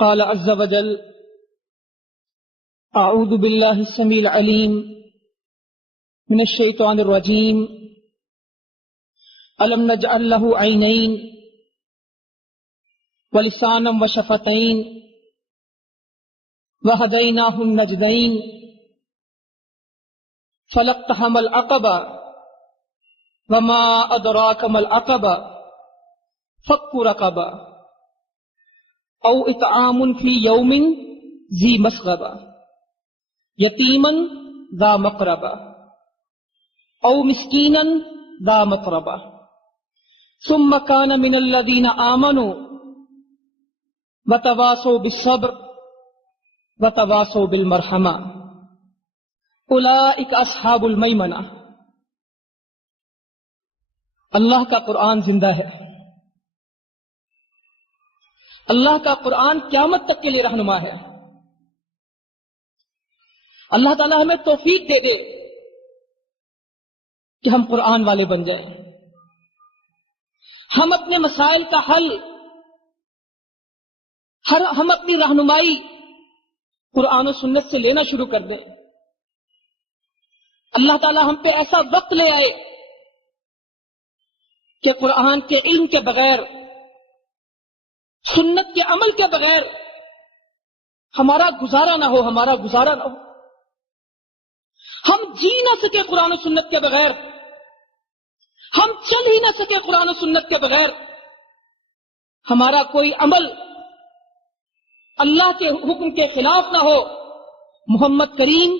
قال عز وجل اعوذ باللہ السمیع العلیم من الشیطان الرجیم الم نجعل له عینین ولسانا وشفتین وہدیناہ النجدین فلاقتحم العقبہ وما ادراک ما العقبہ فک رقبہ او اطعام فی یوم ذی مسغبہ یتیما ذا مقربہ او مسکینا ذا متربہ ثم کان من الذین آمنوا وتواصوا بالصبر وتواصوا بالمرحمہ اولئک اصحاب المیمنہ۔ اللہ کا قرآن زندہ ہے، اللہ کا قرآن قیامت تک کے لیے رہنما ہے۔ اللہ تعالیٰ ہمیں توفیق دے دے کہ ہم قرآن والے بن جائیں، ہم اپنے مسائل کا حل، ہم اپنی رہنمائی قرآن و سنت سے لینا شروع کر دیں۔ اللہ تعالیٰ ہم پہ ایسا وقت لے آئے کہ قرآن کے علم کے بغیر، سنت کے عمل کے بغیر ہمارا گزارا نہ ہو، ہمارا گزارا نہ ہو۔ ہم جی نہ سکے قرآن و سنت کے بغیر، ہم چل ہی نہ سکے قرآن و سنت کے بغیر۔ ہمارا کوئی عمل اللہ کے حکم کے خلاف نہ ہو، محمد کریم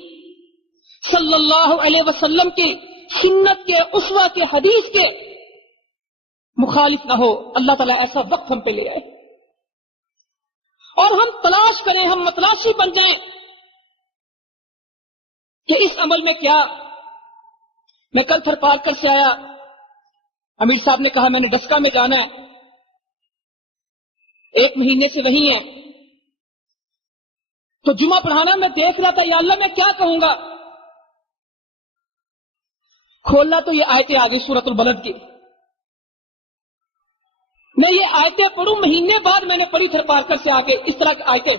صلی اللہ علیہ وسلم کی سنت کے، اسوہ کے، حدیث کے مخالف نہ ہو۔ اللہ تعالیٰ ایسا وقت ہم پہ لے آئے اور ہم تلاش کریں، ہم متلاشی بن جائیں کہ اس عمل میں کیا۔ میں کل تھر پارکر سے آیا، امیر صاحب نے کہا میں نے ڈسکا میں جانا ہے، 1 مہینے سے وہی ہیں، تو جمعہ پڑھانا میں دیکھ رہا تھا یا اللہ میں کیا کہوں گا۔ کھولنا تو یہ آیتیں آگئی سورۃ البلد کی، میں یہ آیتیں پڑھوں، مہینے بعد میں نے پڑھی تھر پارکر سے آگے اس طرح کی آیتیں،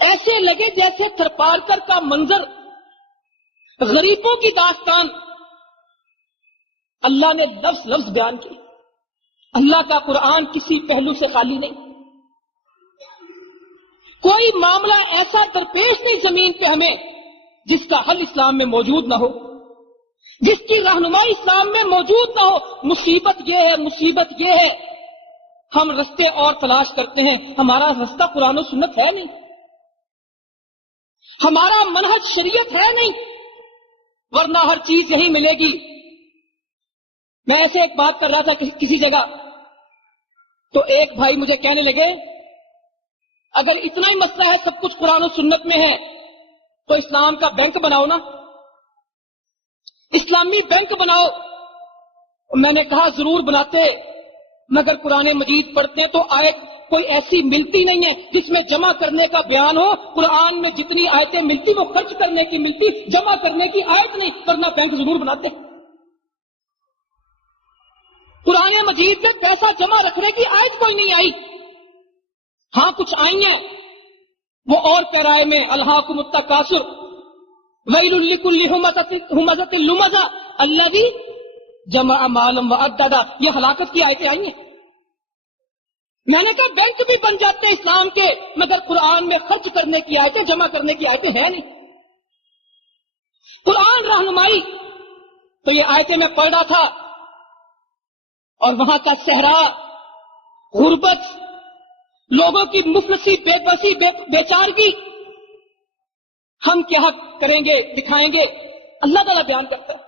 ایسے لگے جیسے تھر پارکر کا منظر، غریبوں کی داستان اللہ نے لفظ لفظ بیان کی۔ اللہ کا قرآن کسی پہلو سے خالی نہیں، کوئی معاملہ ایسا درپیش نہیں زمین پہ ہمیں جس کا حل اسلام میں موجود نہ ہو، جس کی رہنمائی اسلام میں موجود نہ ہو۔ مصیبت یہ ہے، مصیبت یہ ہے، ہم رستے اور تلاش کرتے ہیں، ہمارا رستہ قرآن و سنت ہے نہیں، ہمارا منہج شریعت ہے نہیں، ورنہ ہر چیز یہی ملے گی۔ میں ایسے ایک بات کر رہا تھا کسی جگہ، تو ایک بھائی مجھے کہنے لگے اگر اتنا ہی مسئلہ ہے، سب کچھ قرآن و سنت میں ہے، تو اسلام کا بینک بناؤ نا، اسلامی بینک بناؤ۔ میں نے کہا ضرور بناتے، مگر قرآن مجید پڑھتے ہیں تو آیت کوئی ایسی ملتی نہیں ہے جس میں جمع کرنے کا بیان ہو۔ قرآن میں جتنی آیتیں ملتی وہ خرچ کرنے کی ملتی، جمع کرنے کی آیت نہیں، ورنہ بینک ضرور بناتے۔ قرآن مجید میں پیسہ جمع رکھنے کی آیت کوئی نہیں آئی، ہاں کچھ آئی ہیں، وہ اور پیرائے میں الہاکم التکاثر ویل لکل ہمزۃ لمزہ الذی جمع مالا وعددہ، یہ ہلاکت کی آیتیں آئی ہیں۔ میں نے کہا بینک بھی بن جاتے ہیں اسلام کے، مگر قرآن میں خرچ کرنے کی آیتیں، جمع کرنے کی آیتیں ہیں نہیں۔ قرآن رہنمائی، تو یہ آیتیں میں پڑھ رہا تھا اور وہاں کا صحرا، غربت، لوگوں کی مفلسی، بے بسی، بیچارگی، ہم کیا کریں گے، دکھائیں گے، اللہ تعالیٰ بیان کرتا ہے۔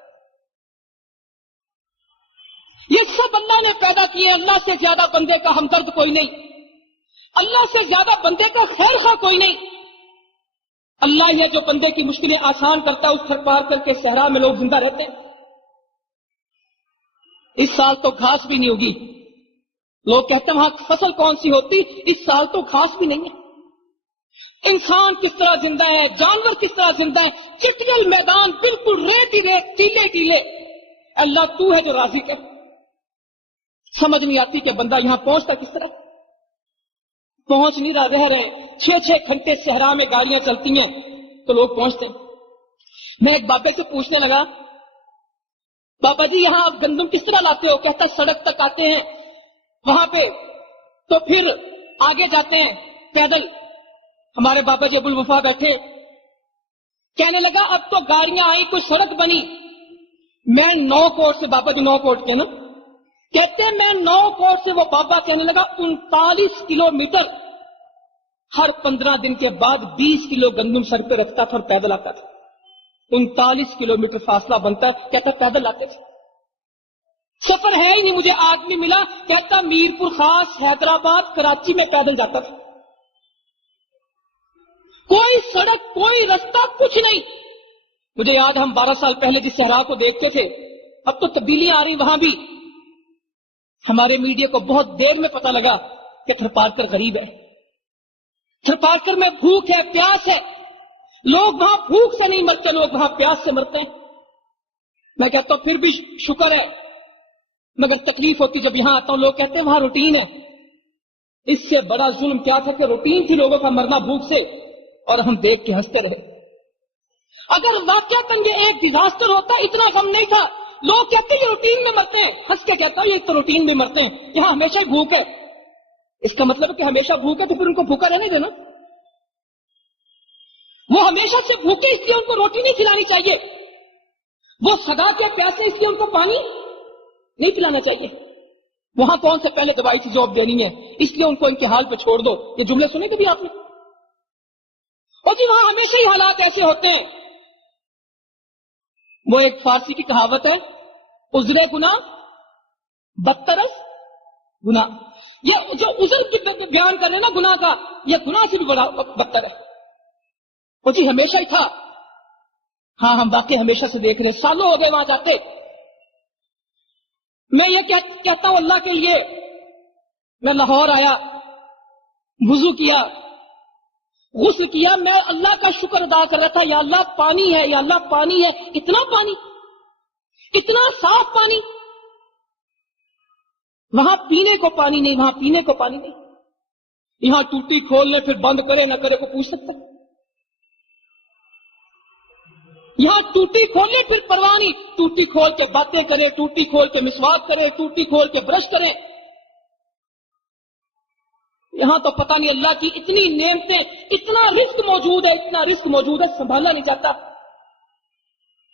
یہ سب اللہ نے پیدا کیے، اللہ سے زیادہ بندے کا ہمدرد کوئی نہیں، اللہ سے زیادہ بندے کا خیر خواہ کوئی نہیں۔ اللہ یہ جو بندے کی مشکلیں آسان کرتا ہے، اس تھر پار کر کے صحرا میں لوگ زندہ رہتے ہیں۔ اس سال تو گھاس بھی نہیں ہوگی، لوگ کہتے ہیں وہاں فصل کون سی ہوتی، اس سال تو گھاس بھی نہیں ہے۔ انسان کس طرح زندہ ہے، جانور کس طرح زندہ ہے، چٹگل میدان بالکل ریت ہی ریت، ٹیلے ٹیلے۔ اللہ تو ہے جو راضی کر، سمجھ نہیں آتی کہ بندہ یہاں پہنچتا کس طرح۔ پہنچ نہیں رہ رہے 6 گھنٹے صحرا میں گاڑیاں چلتی ہیں تو لوگ پہنچتے ہیں۔ میں ایک بابے سے پوچھنے لگا، بابا جی یہاں آپ گندم کس طرح لاتے ہو؟ کہتا سڑک تک آتے ہیں وہاں پہ تو پھر آگے جاتے ہیں پیدل۔ ہمارے بابا جی ابو الوفا بیٹھے، کہنے لگا اب تو گاڑیاں آئی، کوئی سڑک بنی۔ میں 9 کوٹ سے، بابا جی 9 کوٹ کے نا، کہتے ہیں میں 9 کوٹ سے، وہ بابا کہنے لگا 39 کلومیٹر ہر 15 دن کے بعد 20 کلو گندم سر پہ رکھتا تھا اور پیدل آتا تھا۔ 39 کلومیٹر فاصلہ بنتا، کہتا پیدل آتے تھے، سفر ہے ہی نہیں۔ مجھے آدمی ملا کہتا میرپور خاص، حیدرآباد، کراچی میں پیدل جاتا تھا، کوئی سڑک، کوئی رستہ، کچھ نہیں۔ مجھے یاد ہم 12 سال پہلے جس صحرا کو دیکھتے تھے، اب تو تبدیلیاں آ رہی وہاں بھی۔ ہمارے میڈیا کو بہت دیر میں پتا لگا کہ تھرپارکر غریب ہے، تھرپارکر میں بھوک ہے، پیاس ہے۔ لوگ وہاں بھوک سے نہیں مرتے، لوگ وہاں پیاس سے مرتے ہیں۔ میں کہتا ہوں پھر بھی شکر ہے، مگر تکلیف ہوتی جب یہاں آتا ہوں، لوگ کہتے ہیں وہاں روٹین ہے۔ اس سے بڑا ظلم کیا تھا کہ روٹین تھی لوگوں کا مرنا بھوک سے، اور ہم دیکھ کے ہنستے رہے۔ اگر واقعہ یہ ایک ڈیزاسٹر ہوتا اتنا غم نہیں تھا۔ لوگ کہتے ہیں یہ روٹین میں مرتے ہیں، ہنس کے کہتا ہوں یہ تو روٹین میں مرتے ہیں، یہاں ہمیشہ ہی بھوک ہے۔ اس کا مطلب ہے کہ ہمیشہ بھوک ہے تو پھر ان کو بھوکا رہنے دینا۔ وہ ہمیشہ سے بھوکے اس لیے ان کو روٹی نہیں کھلانی چاہیے، وہ سدا کے پیاسے اس لیے ان کو پانی نہیں پلانا چاہیے۔ وہاں کون سے پہلے دوائی کی جاب دینی ہے، اس لیے ان کو ان کے حال پہ چھوڑ دو۔ یہ جملے سنے کبھی آپ نے؟ اور جی وہاں ہمیشہ ہی حالات ایسے ہوتے ہیں۔ وہ ایک فارسی کی کہاوت ہے، عذر گناہ بدترس گناہ۔ یہ جو عذر کی بیان کر رہے ہیں نا گناہ کا، یہ گناہ سے بھی بڑا بدتر ہے۔ وہ جی ہمیشہ ہی تھا، ہاں ہم واقعی ہمیشہ سے دیکھ رہے ہیں، سالوں ہو گئے وہاں جاتے۔ میں یہ کہتا ہوں اللہ کے لیے، میں لاہور آیا، وضو کیا، غسل کیا، میں اللہ کا شکر ادا کر رہا تھا، یا اللہ پانی ہے، یا اللہ پانی ہے، اتنا پانی، اتنا صاف پانی۔ وہاں پینے کو پانی نہیں، وہاں پینے کو پانی نہیں۔ یہاں ٹوٹی کھول لے پھر بند کرے نہ کرے کو پوچھ سکتا؟ یہاں ٹوٹی کھول لے پھر پرواہ نہیں، ٹوٹی کھول کے باتیں کرے، ٹوٹی کھول کے مسواک کرے، ٹوٹی کھول کے برش کرے۔ یہاں تو پتہ نہیں اللہ کی اتنی نعمتیں، اتنا رزق موجود ہے، اتنا رزق موجود ہے، سنبھالا نہیں جاتا۔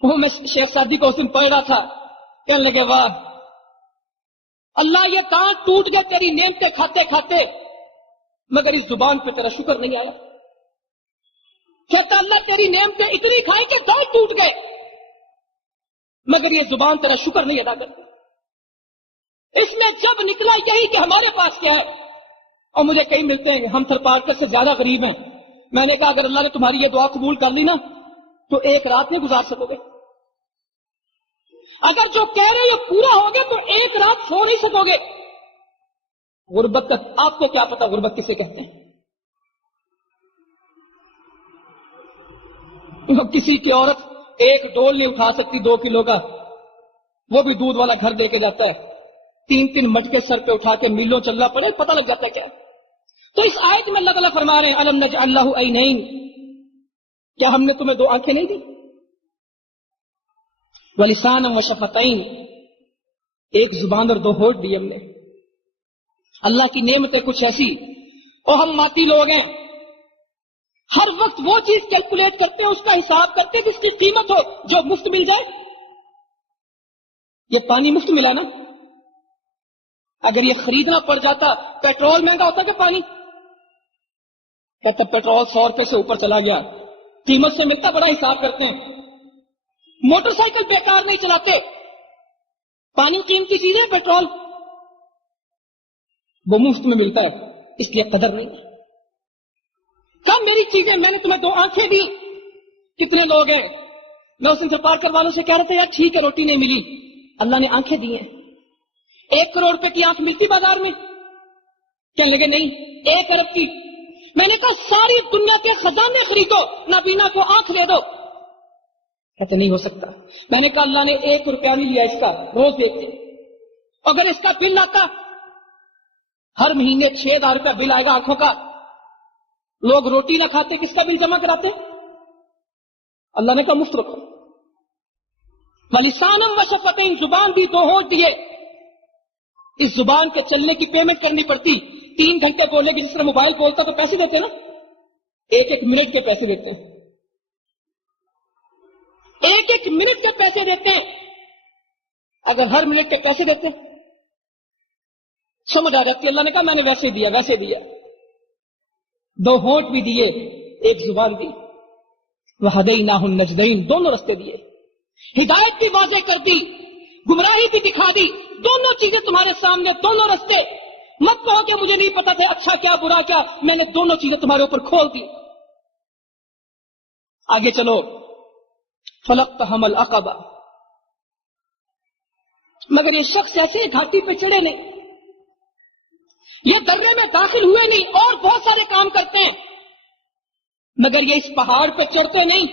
وہ میں شیخ سعدی کو اس دن پڑھ رہا تھا، کہنے لگے واہ اللہ یہ کان ٹوٹ گئے تیری نعمتیں کھاتے کھاتے، مگر اس زبان پہ تیرا شکر نہیں آیا۔ کہتا اللہ تیری نعمتیں اتنی کھائیں کہ دانت ٹوٹ گئے، مگر یہ زبان تیرا شکر نہیں ادا کرتی۔ اس میں جب نکلا یہی کہ ہمارے پاس کیا ہے، اور مجھے کئی ملتے ہیں ہم تھرپارکر سے زیادہ غریب ہیں۔ میں نے کہا اگر اللہ نے تمہاری یہ دعا قبول کر لی نا تو ایک رات نہیں گزار سکو گے۔ اگر جو کہہ رہے یہ پورا ہو گیا تو ایک رات سو نہیں سکو گے۔ غربت کا آپ کو کیا پتا غربت کسے کہتے ہیں؟ کسی کی عورت ایک ڈول نہیں اٹھا سکتی 2 کلو کا، وہ بھی دودھ والا گھر دے کے جاتا ہے، 3 مٹکے سر پہ اٹھا کے میلوں چلنا پڑے، پتہ لگ جاتا ہے کیا۔ تو اس آیت میں اللہ تعالیٰ فرما رہے ہیں الم نجعل لہ عینین، کیا ہم نے تمہیں 2 آنکھیں نہیں دی؟ ولسانا وشفتین، ایک زبان اور 2 ہونٹ دی ہم نے۔ اللہ کی نعمتیں کچھ ایسی، اور ہم ماتی لوگ ہیں، ہر وقت وہ چیز کیلکولیٹ کرتے ہیں، اس کا حساب کرتے ہیں جس کی قیمت ہو، جو مفت مل جائے۔ یہ پانی مفت ملا نا، اگر یہ خریدنا پڑ جاتا، پیٹرول مہنگا ہوتا کہ پانی؟ تب پیٹرول 100 روپے سے اوپر چلا گیا، قیمت سے ملتا، بڑا حساب کرتے ہیں۔ موٹر سائیکل بیکار نہیں چلاتے، پانی قیمتی چیز ہے، پیٹرول وہ مفت میں ملتا ہے، اس لیے قدر نہیں۔ کب میری چیزیں، میں نے تمہیں 2 آنکھیں دی، کتنے لوگ ہیں؟ میں اس دن پارکر والوں سے کہہ رہا تھا یار ٹھیک ہے روٹی نہیں ملی، اللہ نے آنکھیں دی ہیں۔ 1 کروڑ روپے کی آنکھ ملتی بازار میں؟ کہنے لگے نہیں، 1 ارب کی۔ میں نے کہا ساری دنیا کے خزانے خریدو، نابینا کو آنکھ دے دو۔ کہتے نہیں ہو سکتا۔ میں نے کہا اللہ نے 1 روپیہ نہیں لیا اس کا، روز دیکھتے، اگر اس کا بل آتا ہر مہینے 6,000 روپیہ بل آئے گا آنکھوں کا. لوگ روٹی نہ کھاتے کس کا بل جمع کراتے؟ اللہ نے کہا مفت رکھو. لسانم و شفتین، زبان بھی 2 ہونٹ دیے. اس زبان کے چلنے کی پیمنٹ کرنی پڑتی. 3 گھنٹے بولے گی، جس طرح موبائل بولتا تو پیسے دیتے نا، 1-1 منٹ کے پیسے دیتے ہیں. 1-1 منٹ کے پیسے دیتے ہیں. اگر ہر منٹ کے پیسے دیتے سمجھ آ جاتی. اللہ نے کہا میں نے ویسے دیا ویسے دیا. 2 ہونٹ بھی دیے، 1 زبان دی. وَهَدَيْنَاهُ النَّجْدَيْنِ، دونوں رستے دیے. ہدایت بھی واضح کر دی، گمراہی بھی دکھا دی. دونوں چیزیں تمہارے سامنے، دونوں رستے. مت کہو کہ مجھے نہیں پتا تھا اچھا کیا برا کیا، میں نے دونوں چیزیں تمہارے اوپر کھول دی. آگے چلو. فَلَقْتَحَمَ الْعَقَبَةَ، مگر یہ شخص ایسے گھاٹی پہ چڑھے نہیں، یہ درے میں داخل ہوئے نہیں، اور بہت سارے کام کرتے ہیں، مگر یہ اس پہاڑ پہ چڑھتے نہیں.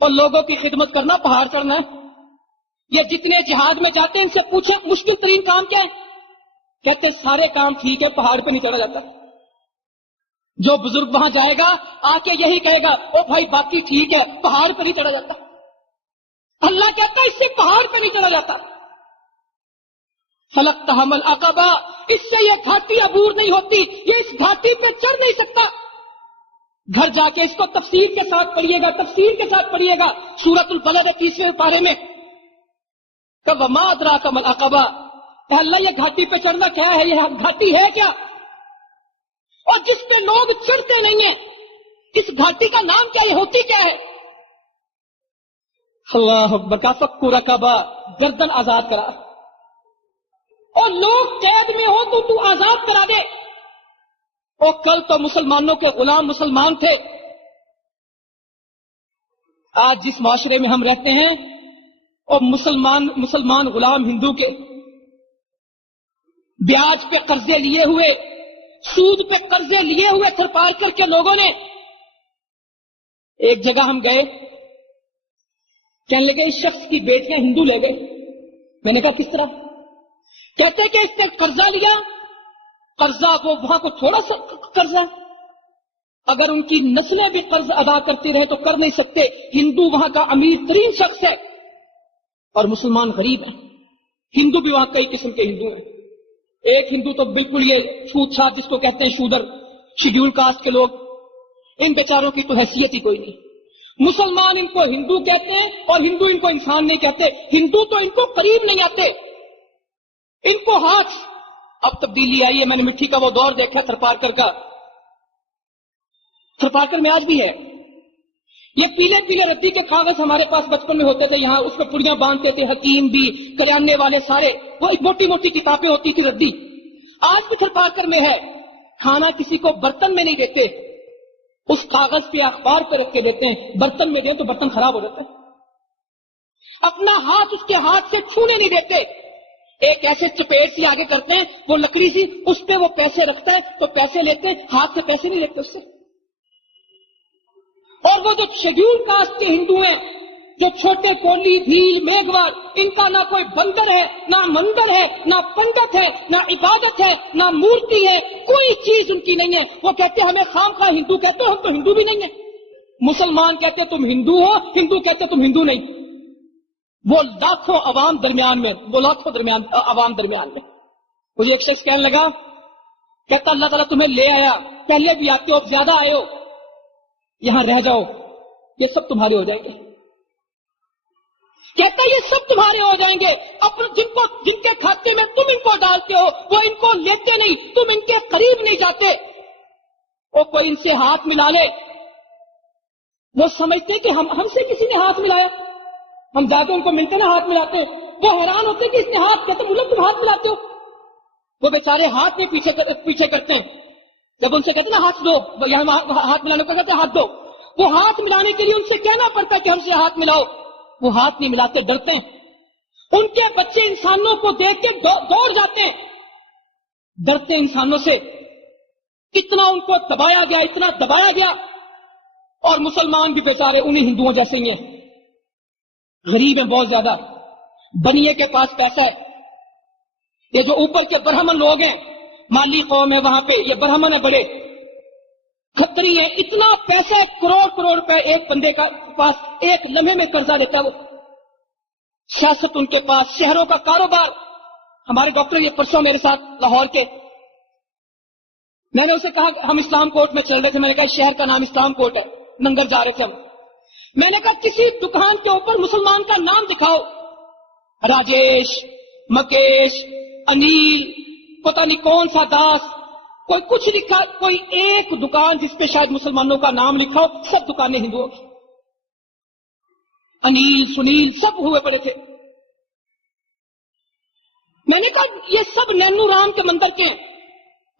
اور لوگوں کی خدمت کرنا پہاڑ چڑھنا ہے. یہ جتنے جہاد میں جاتے ہیں ان سے پوچھیں مشکل ترین کام کیا ہے، کہتے سارے کام ٹھیک ہے، پہاڑ پہ نہیں چڑھا جاتا. جو بزرگ وہاں جائے گا آ کے یہی کہے گا، او بھائی باقی ٹھیک ہے، پہاڑ پہ نہیں چڑھا جاتا. اللہ کہتا ہے اس سے پہاڑ پہ نہیں چڑھا جاتا. فَلَقْتَحَمَ الْعَقَبَةَ، اس سے یہ گھاٹی عبور نہیں ہوتی، یہ اس گھاٹی پہ چڑھ نہیں سکتا. گھر جا کے اس کو تفسیر کے ساتھ پڑھیے گا، تفسیر کے ساتھ پڑھیے گا. سورۃ البلد 30ویں پارے میں وَمَا أَدْرَاكَ مَا الْعَقَبَةُ، اللہ یہ گھاٹی پہ چڑھنا کیا ہے، یہ گھاٹی ہے کیا؟ اور جس پہ لوگ چڑھتے نہیں ہیں اس گھاٹی کا نام کیا، یہ ہوتی کیا ہے؟ اللہ اکبر. کا فک رقبہ، گردن آزاد کرا. اور لوگ قید میں ہو تو آزاد کرا دے. اور کل تو مسلمانوں کے غلام مسلمان تھے، آج جس معاشرے میں ہم رہتے ہیں اور مسلمان غلام ہندو کے، بیاج پہ قرضے لیے ہوئے، سود پہ قرضے لیے ہوئے تھرپال کر کے لوگوں نے. ایک جگہ ہم گئے، کہنے لگے اس شخص کی بیٹیاں ہندو لے گئے. میں نے کہا کس طرح؟ کہتے کہ اس نے قرضہ لیا، قرضہ وہ وہاں کو تھوڑا سا قرضہ ہے، اگر ان کی نسلیں بھی قرض ادا کرتی رہے تو کر نہیں سکتے. ہندو وہاں کا امیر ترین شخص ہے اور مسلمان غریب ہیں. ہندو بھی وہاں کئی قسم کے ہندو ہیں. ایک ہندو تو بالکل یہ چھوت چھات جس کو کہتے ہیں شودر، شیڈیول کاسٹ کے لوگ، ان بیچاروں کی تو حیثیت ہی کوئی نہیں. مسلمان ان کو ہندو کہتے ہیں اور ہندو ان کو انسان نہیں کہتے. ہندو تو ان کو قریب نہیں آتے، ان کو ہاتھ. اب تبدیلی آئی ہے، میں نے مٹی کا وہ دور دیکھا تھرپارکر کا. تھرپارکر میں آج بھی ہے یہ پیلے پیلے ردی کے کاغذ ہمارے پاس بچپن میں ہوتے تھے، یہاں اس پہ پڑیاں باندھتے تھے، حکیم بھی، کریانے والے سارے، وہ موٹی موٹی کتابیں ہوتی تھی ردی. آج بھی تھرپارکر میں ہے. کھانا کسی کو برتن میں نہیں دیتے، اس کاغذ پہ اخبار پہ رکھ کے دیتے ہیں. برتن میں دیں تو برتن خراب ہو جاتا ہے. اپنا ہاتھ اس کے ہاتھ سے چھونے نہیں دیتے. ایک ایسے چپیٹ سی آگے کرتے ہیں، وہ لکڑی سی، اس پہ وہ پیسے رکھتا ہے تو پیسے لیتے ہیں، ہاتھ سے پیسے نہیں لیتے اس سے. اور وہ جو شیڈیول کاسٹ کے ہندو ہیں، جو چھوٹے کولی، بھیل، میگھواڑ، ان کا نہ کوئی بندر ہے، نہ مندر ہے، نہ پنڈت ہے، نہ عبادت ہے، نہ مورتی ہے، کوئی چیز ان کی نہیں ہے. وہ کہتے ہیں ہمیں خام خواہ ہندو کہتے ہو، ہم تو ہندو بھی نہیں ہیں. مسلمان کہتے تم ہندو ہو، ہندو کہتے تم ہندو نہیں. وہ لاکھوں عوام درمیان میں، عوام درمیان میں. مجھے ایک شخص کہنے لگا، کہتا اللہ تعالیٰ تمہیں لے آیا، پہلے بھی آتے ہو، اب زیادہ آئے ہو، یہاں رہ جاؤ، یہ سب تمہارے ہو جائیں گے. کہتا یہ سب تمہارے ہو جائیں گے. اب جن کے کھاتے میں تم ان کو ڈالتے ہو وہ ان کو لیتے نہیں، تم ان کے قریب نہیں جاتے. وہ کوئی ان سے ہاتھ ملا لے، وہ سمجھتے کہ ہم سے کسی نے ہاتھ ملایا، ہم جا کے ان کو ملتے نا ہاتھ ملاتے، وہ حیران ہوتے کہ اس نے ہاتھ، کہتے مجھے تم ہاتھ ملاتے ہو. وہ بیچارے ہاتھ میں پیچھے کرتے ہیں. جب ان سے کہتے نا ہاتھ دو، یہاں ہاتھ ملانے کو کہتے ہاتھ دو، وہ ہاتھ ملانے کے لیے ان سے کہنا پڑتا کہ ہم سے ہاتھ ملاؤ. وہ ہاتھ نہیں ملاتے، ڈرتے ہیں. ان کے بچے انسانوں کو دیکھ کے دوڑ جاتے ہیں، ڈرتے ہیں انسانوں سے. اتنا ان کو دبایا گیا، اتنا دبایا گیا. اور مسلمان بھی بیچارے انہیں ہندوؤں جیسے ہی ہیں، غریب ہیں بہت زیادہ. بنیے کے پاس پیسہ ہے. یہ جو اوپر کے برہمن لوگ ہیں مالی قوم ہے وہاں پہ، یہ برہمن ہے بڑے، کھتری ہیں، اتنا پیسہ کروڑ کروڑ روپے ایک بندے کا پاس ایک لمحے میں قرضہ لیتا وہ، سیاست ان کے پاس، شہروں کا کاروبار. ہمارے ڈاکٹر یہ پرسوں میرے ساتھ لاہور کے، میں نے اسے کہا ہم اسلام کوٹ میں چل رہے تھے، میں نے کہا شہر کا نام اسلام کوٹ ہے، ننگر جا رہے تھے ہم، میں نے کہا کسی دکان کے اوپر مسلمان کا نام دکھاؤ، راجیش، مکیش، انیل، پتہ نہیں کون سا داس، کوئی کچھ لکھا، کوئی ایک دکان جس پہ شاید مسلمانوں کا نام لکھا ہو، سب دکانیں ہندوؤں کی، انیل سنیل سب ہوئے پڑے تھے. میں نے کہا یہ سب نینو رام کے مندر کے ہیں،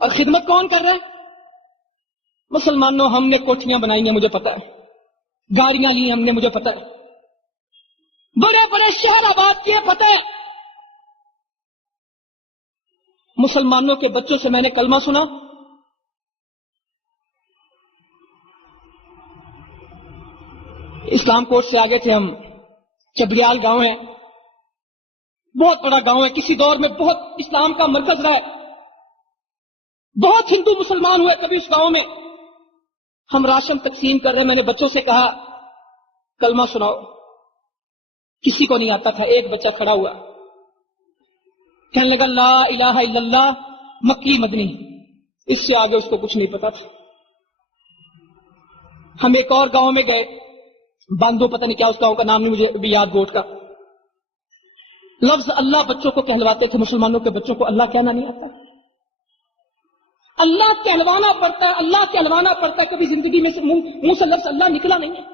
اور خدمت کون کر رہا ہے؟ مسلمانوں. ہم نے کوٹھیاں بنائی ہیں مجھے پتا ہے، گاڑیاں لی ہم نے مجھے پتا ہے، بڑے بڑے شہر آباد کیے پتہ ہے. مسلمانوں کے بچوں سے میں نے کلمہ سنا، اسلام کوٹ سے آگے تھے ہم، چبریال گاؤں ہے، بہت بڑا گاؤں ہے، کسی دور میں بہت اسلام کا مرکز رہا ہے، بہت ہندو مسلمان ہوئے کبھی اس گاؤں میں. ہم راشن تقسیم کر رہے، میں نے بچوں سے کہا کلمہ سناؤ، کسی کو نہیں آتا تھا. ایک بچہ کھڑا ہوا کہنے لگا لا الہ الا اللہ مکی مدنی، اس سے آگے اس کو کچھ نہیں پتا تھا. ہم ایک اور گاؤں میں گئے، باندو پتہ نہیں کیا اس گاؤں کا نام نہیں مجھے ابھی یاد، گوٹ کا. لفظ اللہ بچوں کو کہلواتے تھے، مسلمانوں کے بچوں کو اللہ کہنا نہیں آتا. اللہ کہلوانا پڑتا ہے، اللہ کہلوانا پڑتا ہے، کبھی زندگی میں سے منہ سے لفظ اللہ نکلا نہیں ہے.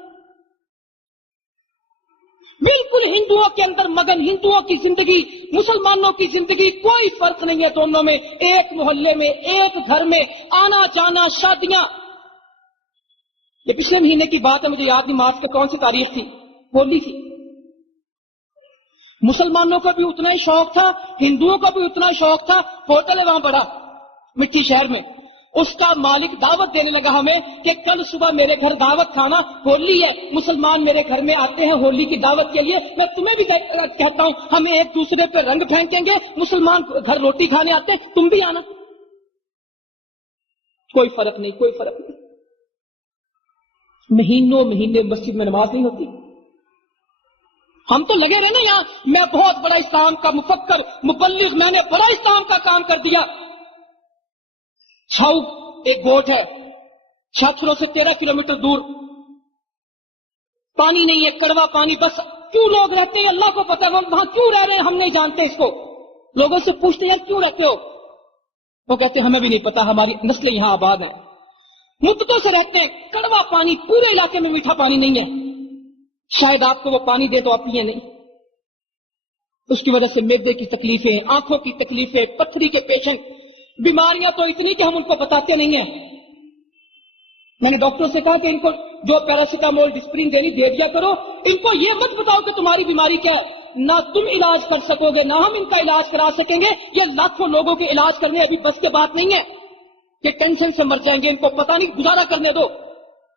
بالکل ہندوؤں کے اندر مگن، ہندوؤں کی زندگی، مسلمانوں کی زندگی، کوئی فرق نہیں ہے دونوں میں. ایک محلے میں، ایک گھر میں آنا جانا، شادیاں. یہ پچھلے مہینے کی بات ہے، مجھے یاد نہیں مارچ کی کون سی تاریخ تھی، ہولی تھی. مسلمانوں کا بھی اتنا ہی شوق تھا، ہندوؤں کا بھی اتنا شوق تھا. ہوٹل ہے وہاں بڑا مٹی شہر میں، اس کا مالک دعوت دینے لگا ہمیں کہ کل صبح میرے گھر دعوت کھانا، ہولی ہے، مسلمان میرے گھر میں آتے ہیں ہولی کی دعوت کے لیے، میں تمہیں بھی کہتا ہوں ہم ایک دوسرے پہ رنگ پھینکیں گے، مسلمان گھر روٹی کھانے آتے ہیں، تم بھی آنا. کوئی فرق نہیں، کوئی فرق نہیں. مہینوں مہینے مسجد میں نماز نہیں ہوتی. ہم تو لگے رہے نا یہاں، میں بہت بڑا اسلام کا مفکر مبلغ، میں نے بڑا اسلام کا کام کر دیا. چھاؤ ایک گوٹ ہے، چھاتروں سے 13 کلومیٹر دور، پانی نہیں ہے، کڑوا پانی. بس کیوں لوگ رہتے ہیں اللہ کو پتا، وہاں کیوں رہ رہے ہیں ہم نہیں جانتے اس کو. لوگوں سے پوچھتے ہیں کیوں رہتے ہو، وہ کہتے ہیں ہمیں بھی نہیں پتا، ہماری نسلیں یہاں آباد ہیں. مدتوں سے رہتے ہیں، کڑوا پانی، پورے علاقے میں میٹھا پانی نہیں ہے. شاید آپ کو وہ پانی دے تو آپ پیے نہیں. اس کی وجہ سے معدے کی تکلیفیں، آنکھوں کی تکلیفیں، پتھری کے پیشنٹ، بیماریاں تو اتنی کہ ہم ان کو بتاتے نہیں ہیں. میں نے ڈاکٹر سے کہا کہ ان کو جو پیراسیٹامول ڈسپرین دینی دے دیا کرو، ان کو یہ مت بتاؤ کہ تمہاری بیماری کیا ہے. نہ تم علاج کر سکو گے، نہ ہم ان کا علاج کرا سکیں گے. یہ لاکھوں لوگوں کے علاج کرنے ابھی بس کے بات نہیں ہے، کہ ٹینشن سے مر جائیں گے، ان کو پتہ نہیں، گزارا کرنے دو.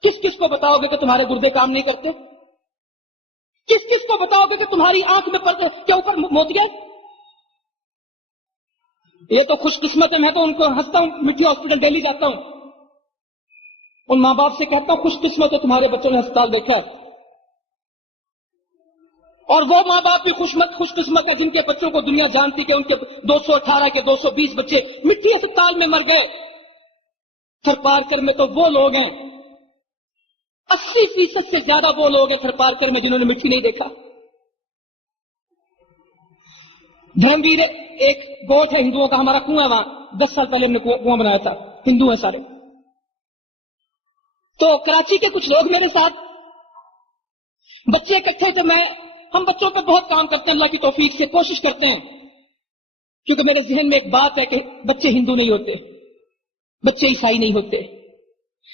کس کس کو بتاؤ گے کہ تمہارے گردے کام نہیں کرتے؟ کس کس کو بتاؤ گے کہ تمہاری آنکھ میں پردے کے اوپر موتیا؟ یہ تو خوش قسمت ہے. میں تو ان کو ہنستا ہوں، مٹھی ہاسپٹل ڈیلی جاتا ہوں، ان ماں باپ سے کہتا ہوں خوش قسمت ہو تمہارے بچوں نے ہسپتال دیکھا ہے. اور وہ ماں باپ بھی خوش قسمت ہے جن کے بچوں کو دنیا جانتی کہ ان کے 218 کے 220 بچے مٹھی ہسپتال میں مر گئے. تھرپارکر میں تو وہ لوگ ہیں، 80% سے زیادہ وہ لوگ ہیں تھرپارکر میں جنہوں نے مٹھی نہیں دیکھا. دھرمویر ایک گوٹ ہے ہندوؤں کا، ہمارا کنواں وہاں 10 سال پہلے ہم نے کنواں بنایا تھا، ہندو ہیں سارے. تو کراچی کے کچھ لوگ میرے ساتھ، بچے اکٹھے، تو ہم بچوں پہ بہت کام کرتے ہیں، اللہ کی توفیق سے کوشش کرتے ہیں. کیونکہ میرے ذہن میں ایک بات ہے کہ بچے ہندو نہیں ہوتے، بچے عیسائی نہیں ہوتے،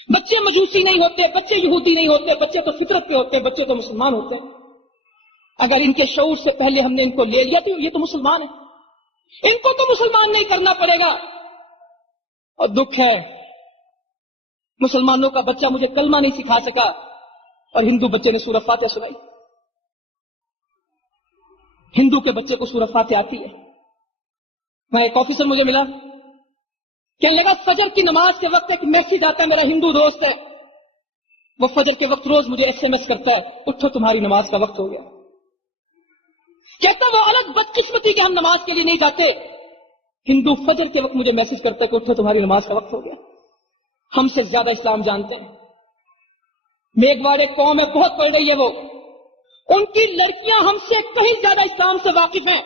بچے مجوسی نہیں ہوتے، بچے یہودی نہیں ہوتے، بچے تو فطرت کے ہوتے ہیں، بچے تو مسلمان ہوتے ہیں. اگر ان کے شعور سے پہلے ہم نے ان کو لے لیا تو یہ تو مسلمان ہیں، ان کو تو مسلمان نہیں کرنا پڑے گا. اور دکھ ہے مسلمانوں کا بچہ مجھے کلمہ نہیں سکھا سکا اور ہندو بچے نے سورۃ فاتحہ سنائی. ہندو کے بچے کو سورۃ فاتحہ آتی ہے. میں ایک آفیسر مجھے ملا، کہنے لگا فجر کی نماز کے وقت ایک میسج آتا ہے، میرا ہندو دوست ہے، وہ فجر کے وقت روز مجھے SMS کرتا ہے، اٹھو تمہاری نماز کا وقت ہو گیا۔ کہتا وہ الگ بدقسمتی کہ ہم نماز کے لیے نہیں جاتے، ہندو فجر کے وقت مجھے میسج کرتا ہے کہ اٹھو تمہاری نماز کا وقت ہو گیا۔ ہم سے زیادہ اسلام جانتے ہیں۔ میگھواڑے قوم ہے، بہت پڑھ رہی ہے وہ، ان کی لڑکیاں ہم سے کہیں زیادہ اسلام سے واقف ہیں۔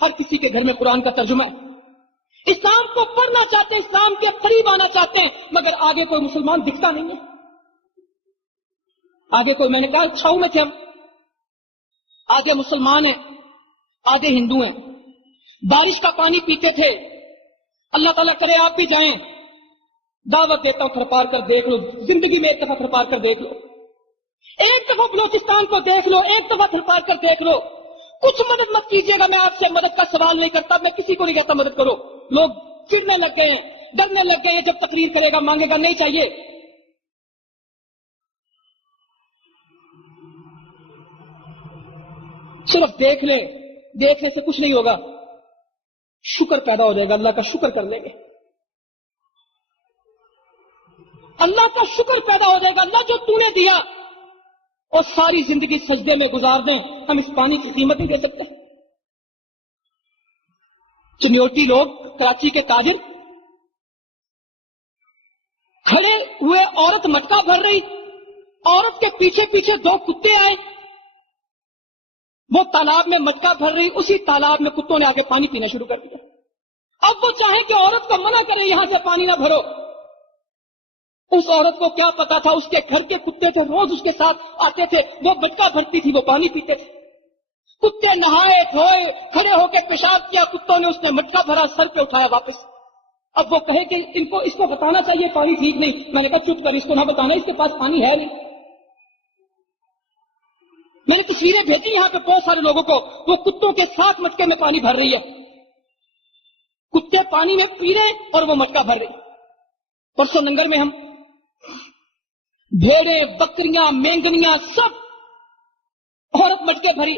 ہر کسی کے گھر میں قرآن کا ترجمہ ہے، اسلام کو پڑھنا چاہتے ہیں، اسلام کے قریب آنا چاہتے ہیں، مگر آگے کوئی مسلمان دکھتا نہیں ہے۔ آگے کوئی، میں نے کہا چھاؤں میں تھے ہم، آگے مسلمان ہیں، آدھے ہندو ہیں، بارش کا پانی پیتے تھے۔ اللہ تعالیٰ کرے آپ بھی جائیں، دعوت دیتا ہوں، کھرپار کر دیکھ لو، زندگی میں ایک دفعہ کھرپار کر دیکھ لو، ایک دفعہ بلوچستان کو دیکھ لو، ایک دفعہ کھرپار کر دیکھ لو۔ کچھ مدد مت کیجیے گا، میں آپ سے مدد کا سوال نہیں کرتا، میں کسی کو نہیں کہتا مدد کرو۔ لوگ پھرنے لگ گئے ہیں، ڈرنے لگ گئے ہیں، جب تقریر کرے گا مانگے گا، نہیں چاہیے۔ صرف دیکھ لیں، دیکھنے سے کچھ نہیں ہوگا، شکر پیدا ہو جائے گا، اللہ کا شکر کر لیں گے، اللہ کا شکر پیدا ہو جائے گا۔ اللہ جو تو نے دیا، اور ساری زندگی سجدے میں گزار دیں، ہم اس پانی کی قیمت نہیں دے سکتے۔ چنیوٹی لوگ، کراچی کے تاجر، کھڑے ہوئے، عورت مٹکا بھر رہی، عورت کے پیچھے پیچھے دو کتے آئے، وہ تالاب میں مٹکا بھر رہی، اسی تالاب میں کتوں نے آگے پانی پینا شروع کر دیا۔ اب وہ چاہیں کہ عورت کو منع کریں یہاں سے پانی نہ بھرو، اس عورت کو کیا پتا تھا اس کے گھر کے کتے تو روز اس کے ساتھ آتے تھے، وہ مٹکا بھرتی تھی، وہ پانی پیتے تھے۔ کتے نہائے دھوئے، کھڑے ہو کے پیشاب کیا، کتوں نے اس نے مٹکا بھرا، سر پہ اٹھایا واپس۔ اب وہ کہے کہ اس کو بتانا چاہیے پانی ٹھیک نہیں، میں نے کہا چپ کر، اس کو نہ بتانا، اس کے پاس پانی ہے نہیں۔ میں نے تصویریں بھیجی یہاں پہ بہت سارے لوگوں کو، وہ کتوں کے ساتھ مٹکے میں پانی بھر رہی ہے، کتے پانی میں پی رہے اور وہ مٹکا بھر رہی۔ پرسوں ننگر میں ہم بھیڑیں، بکریاں، مینگنیاں، سب، عورت مٹکے بھری۔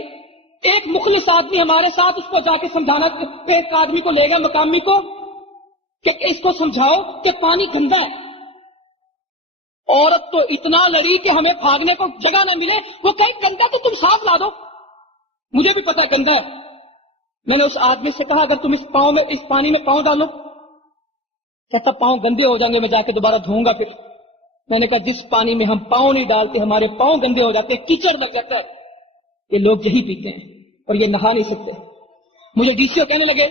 ایک مخلص آدمی ہمارے ساتھ، اس کو جا کے سمجھانا، ایک آدمی کو لے گا مقامی کو کہ اس کو سمجھاؤ کہ پانی گندا ہے۔ عورت تو اتنا لڑی کہ ہمیں بھاگنے کو جگہ نہ ملے، وہ کہیں گندا تو تم صاف لا دو، مجھے بھی پتا گندا ہے۔ میں نے اس آدمی سے کہا اگر تم اس پانی میں پاؤں ڈالو، کہتا پاؤں گندے ہو جائیں گے، میں جا کے دوبارہ دھوؤں گا۔ پھر میں نے کہا جس پانی میں ہم پاؤں نہیں ڈالتے ہمارے پاؤں گندے ہو جاتے ہیں، کیچڑ لگ جاتا ہے، یہ لوگ یہی پیتے ہیں اور یہ نہا نہیں سکتے۔ مجھے ڈی سی او کہنے لگے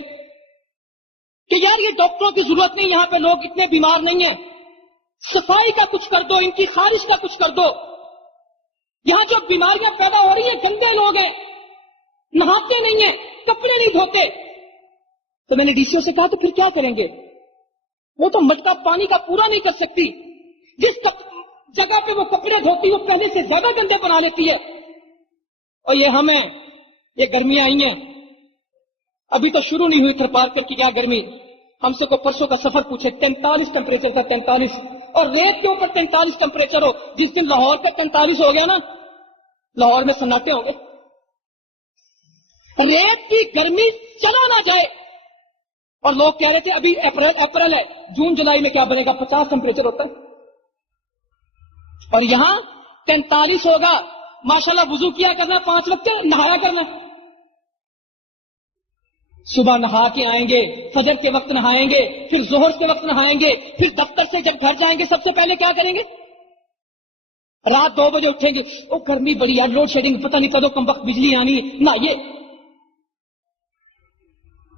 کہ یار یہ ڈاکٹروں کی ضرورت نہیں، یہاں پہ لوگ اتنے بیمار نہیں ہیں، صفائی کا کچھ کر دو، ان کی خارش کا کچھ کر دو، یہاں جو بیماریاں پیدا ہو رہی ہیں گندے لوگ ہیں، نہاتے نہیں ہیں، کپڑے نہیں دھوتے۔ تو میں نے ڈی سی او سے کہا تو پھر کیا کریں گے؟ وہ تو مٹکا پانی کا پورا نہیں کر سکتی، جس جگہ پہ وہ کپڑے دھوتی وہ پہلے سے زیادہ گندے بنا لیتی ہے۔ اور یہ ہمیں، یہ گرمیاں آئی ہیں، ابھی تو شروع نہیں ہوئی تھرپارکر کی کیا گرمی، ہم سے کو پرسوں کا سفر پوچھے 43 ٹمپریچر تھا، 43، اور ریت کے اوپر 43 ٹمپریچر ہو، جس دن لاہور پہ 43 ہو گیا نا، لاہور میں سناٹے ہو گئے۔ ریت کی گرمی چلا نہ جائے، اور لوگ کہہ رہے تھے ابھی اپریل ہے، جون جولائی میں کیا بنے گا، 50 ٹمپریچر ہوتا ہے، اور یہاں 43 ہوگا۔ ماشاءاللہ وضو کیا کرنا، 5 وقت نہایا کرنا، صبح نہا کے آئیں گے، فجر کے وقت نہائیں گے، پھر ظہر کے وقت نہائیں گے، پھر دفتر سے جب گھر جائیں گے سب سے پہلے کیا کریں گے؟ رات 2 بجے اٹھیں گے، او گرمی بڑی ہے، لوڈ شیڈنگ، پتہ نہیں کدو کم وقت بجلی آنی ہے، نہ یہ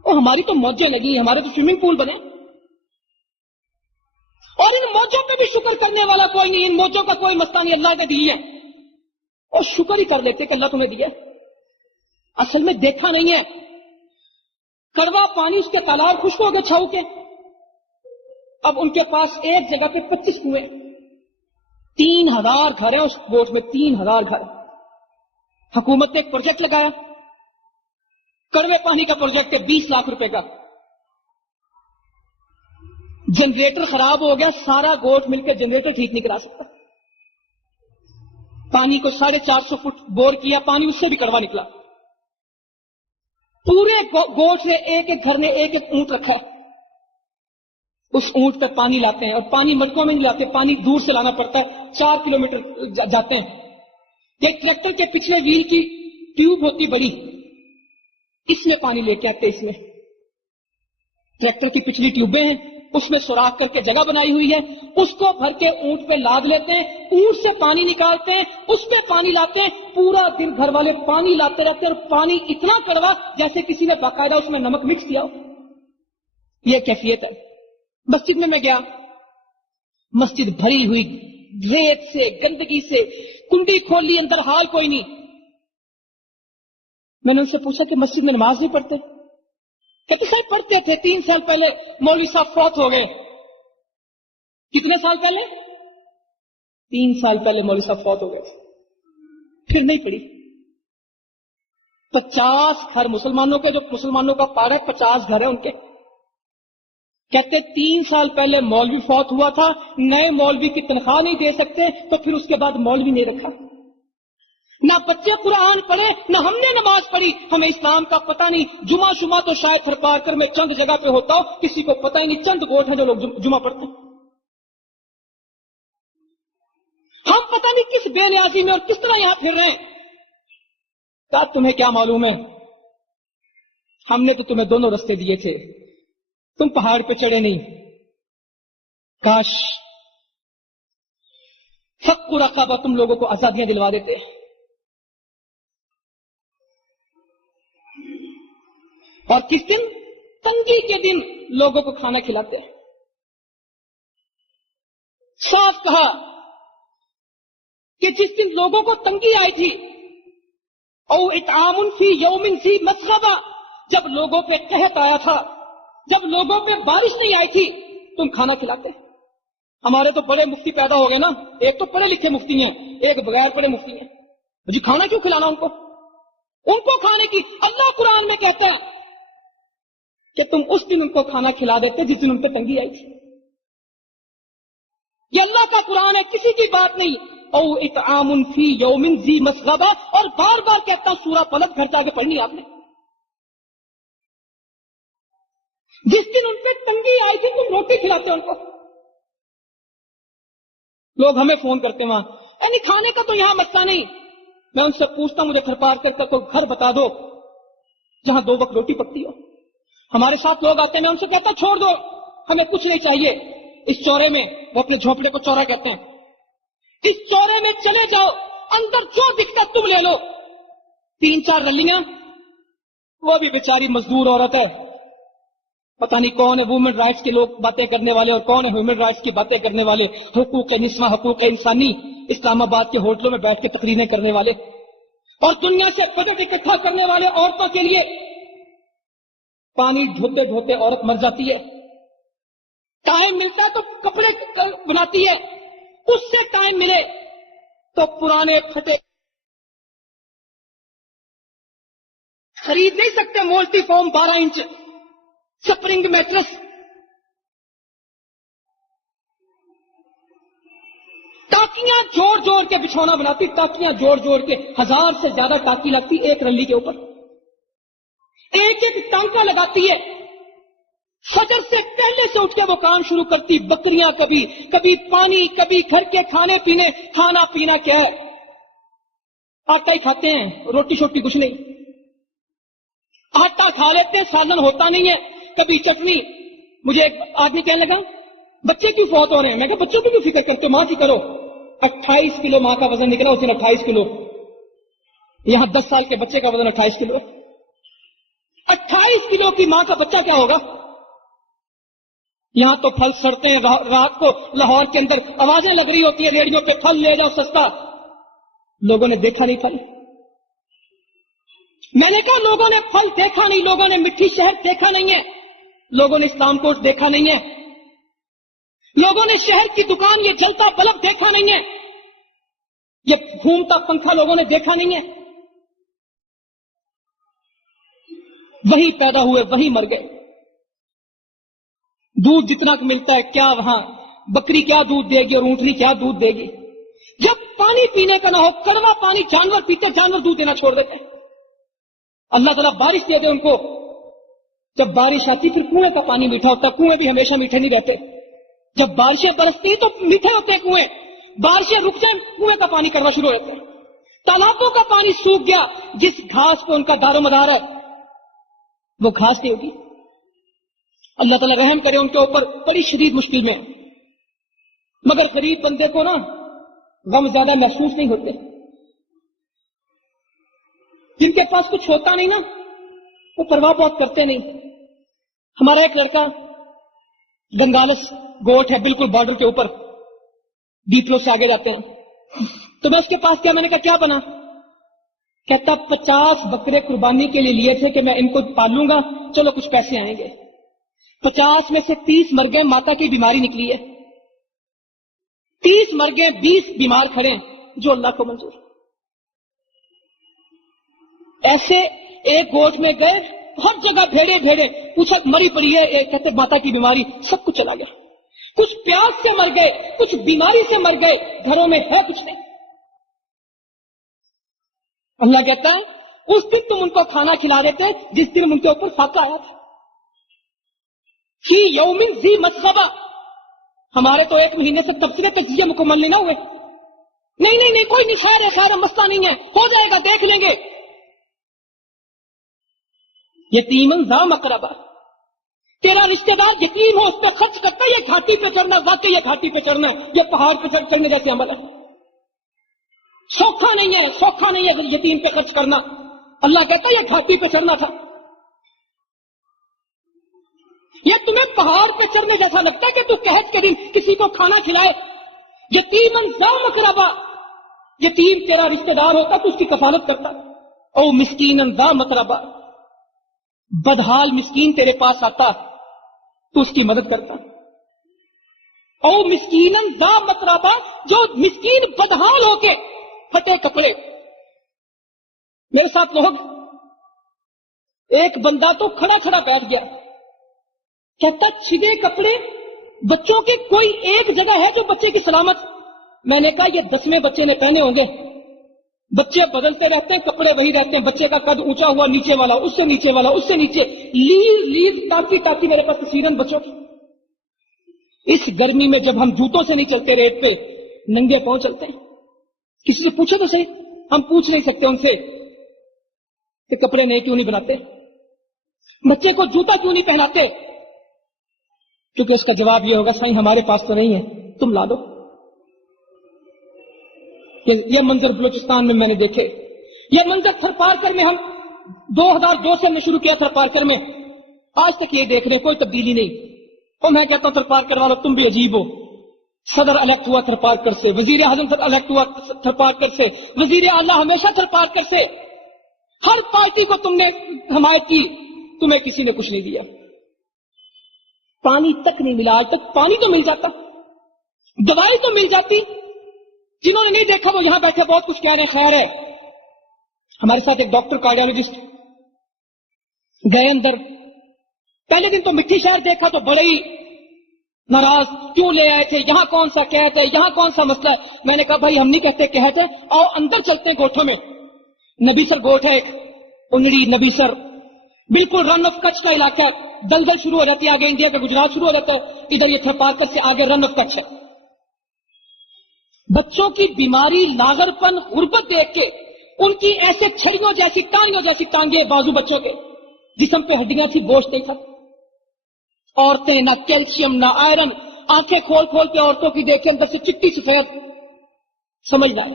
ہماری تو موجیں لگی، ہمارے تو سوئمنگ پول بنے، اور ان موجوں پہ بھی شکر کرنے والا کوئی نہیں، ان موجوں کا کوئی مسئلہ نہیں، اللہ نے دی ہے، اور شکر ہی کر لیتے کہ اللہ تمہیں دیا۔ اصل میں دیکھا نہیں ہے، کڑوا پانی، اس کے تالاب خشک ہو گئے چھاؤ کے، اب ان کے پاس ایک جگہ پہ 25 کنویں، 3000 گھر ہیں اس گوٹ میں، 3000 گھر۔ حکومت نے ایک پروجیکٹ لگایا، کڑوے پانی کا پروجیکٹ ہے، 20 لاکھ روپے کا، جنریٹر خراب ہو گیا، سارا گوٹ مل کے جنریٹر ٹھیک نہیں کرا سکتا، پانی کو 450 فٹ بور کیا، پانی اس سے بھی کڑوا نکلا، پورے گوٹ سے ایک ایک گھر نے ایک ایک اونٹ رکھا ہے، اس اونٹ پر پانی لاتے ہیں، اور پانی مٹکوں میں نہیں لاتے، پانی دور سے لانا پڑتا ہے، 4 کلومیٹر جاتے ہیں۔ ایک ٹریکٹر کے پچھلے ویل کی ٹیوب ہوتی بڑی، اس میں پانی لے کے آتے، اس میں ٹریکٹر کی پچھلی ٹیوبیں ہیں، اس میں سوراخ کر کے جگہ بنائی ہوئی ہے، اس کو بھر کے اونٹ پہ لاد لیتے ہیں، اونٹ سے پانی نکالتے ہیں، اس پہ پانی لاتے ہیں، پورا دن گھر والے پانی لاتے رہتے ہیں، اور پانی اتنا کڑوا جیسے کسی نے باقاعدہ اس میں نمک مکس کیا ہو۔ یہ کیفیت ہے۔ مسجد میں گیا، مسجد بھری ہوئی ریت سے، گندگی سے، کنڈی کھول لی، اندر حال کوئی نہیں۔ میں نے ان سے پوچھا کہ مسجد میں نماز نہیں پڑھتے؟ کہتے صاحب پڑھتے تھے، 3 سال پہلے مولوی صاحب فوت ہو گئے۔ کتنے سال پہلے؟ 3 سال پہلے مولوی صاحب فوت ہو گئے، پھر نہیں پڑھی۔ 50 گھر مسلمانوں کے، جو مسلمانوں کا پاڑا ہے 50 گھر ہیں ان کے، کہتے 3 سال پہلے مولوی فوت ہوا تھا، نئے مولوی کی تنخواہ نہیں دے سکتے تو پھر اس کے بعد مولوی نہیں رکھا۔ نہ بچے قرآن پڑھے، نہ ہم نے نماز پڑھی، ہمیں اسلام کا پتہ نہیں۔ جمعہ شمعہ تو شاید ہر پار کر میں چند جگہ پہ ہوتا ہو، کسی کو پتہ ہی نہیں، چند گوٹ ہیں جو لوگ جمعہ پڑھتے ہیں۔ ہم پتہ نہیں کس بے نیازی میں اور کس طرح یہاں پھر رہے ہیں۔ کہا تمہیں کیا معلوم ہے، ہم نے تو تمہیں دونوں رستے دیے تھے، تم پہاڑ پہ چڑھے نہیں۔ کاش فق رقبہ تم لوگوں کو آزادیاں دلوا دیتے۔ اور کس دن؟ تنگی کے دن لوگوں کو کھانا کھلاتے ہیں۔ صاف کہا کہ جس دن لوگوں کو تنگی آئی تھی، او اطعام فی یوم ذی مسغبہ، جب لوگوں پہ قحط آیا تھا، جب لوگوں پہ بارش نہیں آئی تھی، تم کھانا کھلاتے۔ ہمارے تو بڑے مفتی پیدا ہو گئے نا، ایک تو پڑھے لکھے مفتی ہیں، ایک بغیر پڑھے مفتی ہیں، جی کھانا کیوں کھلانا ان کو کھانے کی؟ اللہ قرآن میں کہتا ہے کہ تم اس دن ان کو کھانا کھلا دیتے جس دن ان پہ تنگی آئی تھی۔ یہ اللہ کا قرآن ہے، کسی کی بات نہیں۔ او اطعام فی یوم ذی مسغبہ، اور بار بار کہتا ہوں سورہ پلٹ گھر جا کے پڑھنی آپ نے۔ جس دن ان پہ تنگی آئی تھی تم روٹی کھلاتے ان کو۔ لوگ ہمیں فون کرتے ہیں وہاں، یعنی کھانے کا تو یہاں مسئلہ نہیں۔ میں ان سے پوچھتا ہوں مجھے گھر پار کر کوئی گھر بتا دو جہاں 2 وقت روٹی پکتی ہو۔ ہمارے ساتھ لوگ آتے ہیں، میں ان سے کہتا چھوڑ دو، ہمیں کچھ نہیں چاہیے اس چورے میں، وہ اپنے جھونپڑے کو چورا کہتے ہیں، اس چورے میں چلے جاؤ، اندر جو دکھتا تم لے لو۔ 3-4 رلیاں، وہ بھی بیچاری مزدور عورت ہے، پتہ نہیں کون ہے وومن رائٹس کے لوگ باتیں کرنے والے اور کون ہے ہیومن رائٹس کی باتیں کرنے والے، حقوق نسواں، حقوق انسانی، اسلام آباد کے ہوٹلوں میں بیٹھ کے تقریریں کرنے والے اور دنیا سے بجٹ اکٹھا کرنے والے عورتوں کے لیے پانی ڈھوتے ڈھوتے عورت مر جاتی ہے۔ ٹائم ملتا ہے تو کپڑے بناتی ہے، اس سے ٹائم ملے تو پرانے پھٹے خرید نہیں سکتے، multi foam 12 inch spring mattress, ٹاکیاں جوڑ جوڑ کے بچھونا بناتی، ٹاکیاں جوڑ جوڑ کے 1000 سے زیادہ ٹاکی لگتی ایک رلی کے اوپر، ایک ایک ٹانکا لگاتی ہے۔ فجر سے پہلے سے اٹھ کے وہ کام شروع کرتی، بکریاں کبھی پانی، کبھی گھر کے کھانے پینے، کھانا پینا کیا ہے، آٹا ہی کھاتے ہیں، روٹی شوٹی کچھ نہیں، آٹا کھا لیتے ہیں، سالن ہوتا نہیں ہے، کبھی چٹنی۔ مجھے ایک آدمی کہنے لگا بچے کیوں فوت ہو رہے ہیں؟ میں کہا بچوں کی کیوں فکر کرتے، ماں کی کرو۔ 28 کلو ماں کا وزن نکلا اس دن، 28 کلو، یہاں 10 سال کے بچے کا وزن 28 کلو، 28 کلو کی ماں کا بچہ کیا ہوگا؟ یہاں تو پھل سڑتے ہیں، رات کو لاہور کے اندر آوازیں لگ رہی ہوتی ہیں ریڑیوں پہ، پھل لے جاؤ سستا۔ لوگوں نے دیکھا نہیں پھل، میں نے کہا لوگوں نے پھل دیکھا نہیں، لوگوں نے مٹھی شہر دیکھا نہیں ہے، لوگوں نے اسلام کوٹ دیکھا نہیں ہے، لوگوں نے شہر کی دکان یہ جلتا بلب دیکھا نہیں ہے، یہ گھومتا پنکھا لوگوں نے دیکھا نہیں ہے۔ وہی پیدا ہوئے وہی مر گئے۔ دودھ جتنا ملتا ہے کیا وہاں بکری کیا دودھ دے گی اور اونٹنی کیا دودھ دے گی؟ جب پانی پینے کا نہ ہو، کڑوا پانی جانور پیتے، جانور دودھ دینا چھوڑ دیتے ہیں۔ اللہ تعالیٰ بارش دے دے ان کو، جب بارش آتی پھر کنویں کا پانی میٹھا ہوتا ہے. کنویں بھی ہمیشہ میٹھے نہیں رہتے. جب بارشیں برستی تو میٹھے ہوتے ہیں کنویں. بارشیں رک جائیں کنویں کا پانی کڑوا شروع ہو جاتا ہے. تالابوں کا پانی سوکھ گیا. جس گھاس کو ان کا دار و مدار ہے وہ گھاس نہیں ہوگی. اللہ تعالیٰ رحم کرے ان کے اوپر بڑی شدید مشکل میں. مگر غریب بندے کو نا غم زیادہ محسوس نہیں ہوتے. جن کے پاس کچھ ہوتا نہیں نا وہ پرواہ بہت کرتے نہیں. ہمارا ایک لڑکا بنگالس گوٹ ہے بالکل بارڈر کے اوپر, بیپلو سے آگے جاتے ہیں. تو میں اس کے پاس کیا, میں نے کہا کیا بنا؟ کہتا 50 بکرے قربانی کے لیے تھے کہ میں ان کو پالوں گا, چلو کچھ پیسے آئیں گے. 50 میں سے 30 مر گئے, ماتا کی بیماری نکلی ہے. 30 مر گئے, 20 بیمار کھڑے ہیں, جو اللہ کو منظور. ایسے ایک گوٹ میں گئے, ہر جگہ بھیڑے بھیڑے, پوچھا مری پڑی ہے, کہتے ماتا کی بیماری, سب کچھ چلا گیا. کچھ پیاس سے مر گئے, کچھ بیماری سے مر گئے, گھروں میں ہے کچھ نہیں. اللہ کہتا ہے اس دن تم ان کو کھانا کھلا دیتے جس دن ان کے اوپر فاقہ آیا تھا. فی یوم ذی مسغبہ. ہمارے تو 1 مہینے سے تبصرے تجزیے مکمل نہیں نہ ہوئے. نہیں کوئی نہیں, خیر ہے, خیر مسئلہ نہیں ہے, ہو جائے گا, دیکھ لیں گے. یتیمن ذا مقربہ, تیرا رشتہ دار یتیم ہو اس پہ خرچ کرتا ہے. یہ گھاٹی پہ چڑھنا, واقعی یہ گھاٹی پہ چڑھنا, یہ پہاڑ پہ چڑھنے جیسے عمل ہے. سوکھا نہیں ہے, سوکھا نہیں ہے یتیم پہ خرچ کرنا. اللہ کہتا ہے یہ گھاٹی پہ چڑھنا تھا. یہ تمہیں پہاڑ پہ چڑھنے جیسا لگتا ہے کہ تو قحط کے دن کسی کو کھانا کھلائے. یتیمن ذا مقربہ, یتیم تیرا رشتہ دار ہوتا تو اس کی کفالت کرتا. او مسکینن ذا مقربہ, بدحال مسکین تیرے پاس آتا تو اس کی مدد کرتا. او مسکینن ذا مقربہ, جو مسکین بدحال ہو کے پھٹے کپڑے. میرے ساتھ لوگ, ایک بندہ تو کھڑا کھڑا بیٹھ گیا, کہتا چھدے کپڑے بچوں کے کوئی ایک جگہ ہے جو بچے کی سلامت. میں نے کہا یہ 10ویں بچے نے پہنے ہوں گے. بچے بدلتے رہتے ہیں, کپڑے وہی رہتے ہیں. بچے کا قد اونچا ہوا, نیچے والا, اس سے نیچے والا, اس سے نیچے, لیز تاکی میرے پاس تصویریں بچوں کی. اس گرمی میں جب ہم جوتوں سے نہیں چلتے ریت پہ, ننگے پاؤں چلتے ہیں. کسی سے پوچھو تو صحیح, ہم پوچھ نہیں سکتے ان سے کہ کپڑے نئے کیوں نہیں بناتے, بچے کو جوتا کیوں نہیں پہناتے, کیونکہ اس کا جواب یہ ہوگا سائیں ہمارے پاس تو نہیں ہے, تم لا دو. یہ منظر بلوچستان میں نے دیکھے. یہ منظر تھرپارکر میں ہم 2002 سے ہم نے شروع کیا. تھرپارکر میں آج تک یہ دیکھ رہے ہیں, کوئی تبدیلی نہیں. اور میں کہتا ہوں تھرپارکر والوں تم بھی عجیب ہو. صدر الیکٹ ہوا تھرپارکر سے, وزیر اعظم الیکٹ ہوا تھرپارکر سے, وزیر اعلیٰ ہمیشہ تھرپارکر سے. ہر پارٹی کو تم نے حمایت کی, تمہیں کسی نے کچھ نہیں دیا. پانی تک نہیں ملا آج تک. پانی تو مل جاتا, دوائی تو مل جاتی. جنہوں نے نہیں دیکھا وہ یہاں بیٹھے بہت کچھ کہہ رہے ہیں. خیر ہے, ہمارے ساتھ ایک ڈاکٹر کارڈیالوجسٹ گئے اندر. پہلے دن تو مٹی شہر دیکھا تو بڑے ہی ناراض, کیوں لے آئے تھے, یہاں کون سا قحط ہے, یہاں کون سا مسئلہ ہے. میں نے کہا بھائی ہم نہیں کہتے قحط ہے, آؤ اندر چلتے ہیں گوٹھوں میں. نبیسر گوٹ ہے ایک, انڑی نبیسر, بالکل رن آف کچھ کا علاقہ. دلدل شروع ہو جاتی ہے آگے, انڈیا کا گجرات شروع ہو جاتا ہے, ادھر یہ تھرپارکر سے آگے رن آف کچھ ہے. بچوں کی بیماری, لاغر پن, غربت دیکھ کے ان کی ایسے چھڑیوں جیسی ٹانگوں جیسی ٹانگیں بازو بچوں کے, جسم پہ ہڈیاں تھی, گوشت نہیں تھا. عورتیں نہ کیلشیم نہ آئرن, آنکھیں کھول کھول کے عورتوں کی دیکھے اندر سے چٹی سفید. سمجھدار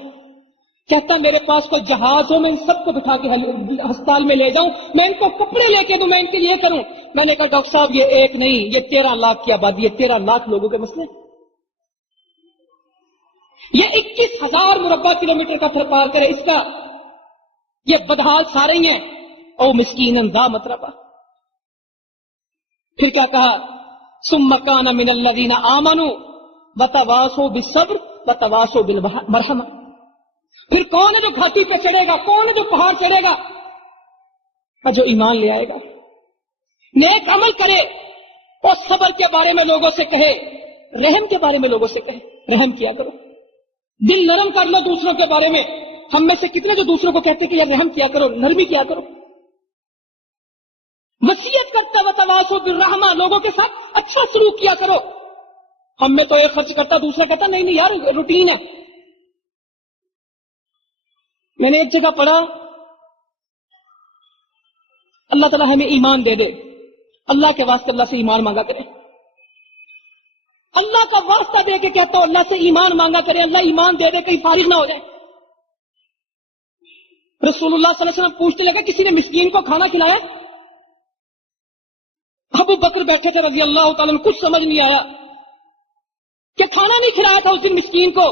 کہتا میرے پاس کوئی جہاز ہو, میں ان سب کو بٹھا کے ہسپتال میں لے جاؤں, میں ان کو کپڑے لے کے دوں, میں ان کے لیے کروں. میں نے کہا ڈاکٹر صاحب یہ ایک نہیں, یہ 13 لاکھ کی آبادی ہے, 13 لاکھ لوگوں کے مسئلے. یہ 21,000 مربع کلومیٹر کا تھرپارکر ہے. اس کا یہ بدحال سارے ہی ہیں. او مسکین ذا متربہ. پھر کیا کہا, ثم کان من الذین آمنوا وتواصوا بالصبر وتواصوا بالمرحمہ. پھر کون ہے جو گھاٹی پہ چڑھے گا, کون ہے جو پہاڑ چڑھے گا, جو ایمان لے آئے گا, نیک عمل کرے, اور صبر کے بارے میں لوگوں سے کہے, رحم کے بارے میں لوگوں سے کہے, رحم کیا کرو, دل نرم کر لو دوسروں کے بارے میں. ہم میں سے کتنے جو دوسروں کو کہتے کہ یار رحم کیا کرو, نرمی کیا کرو. وصیت کرتا وتواصوا بالرحمہ، لوگوں کے ساتھ اچھا سلوک کیا کرو. ہم میں تو ایک خرچ کرتا دوسرا کہتا نہیں یار روٹین ہے. میں نے ایک جگہ پڑھا اللہ تعالیٰ ہمیں ایمان دے دے، اللہ کے واسطے اللہ سے ایمان مانگا کرے. اللہ کا واسطہ دے کے کہتا ہوں اللہ سے ایمان مانگا کرے، اللہ ایمان دے دے کہیں فارغ نہ ہو جائے. رسول اللہ صلی اللہ علیہ وسلم پوچھنے لگے کسی نے مسکین کو کھانا کھلایا؟ ابو بکر بیٹھے تھے رضی اللہ تعالیٰ عنہ، کچھ سمجھ نہیں آیا کہ کھانا نہیں کھلایا تھا اس دن مسکین کو.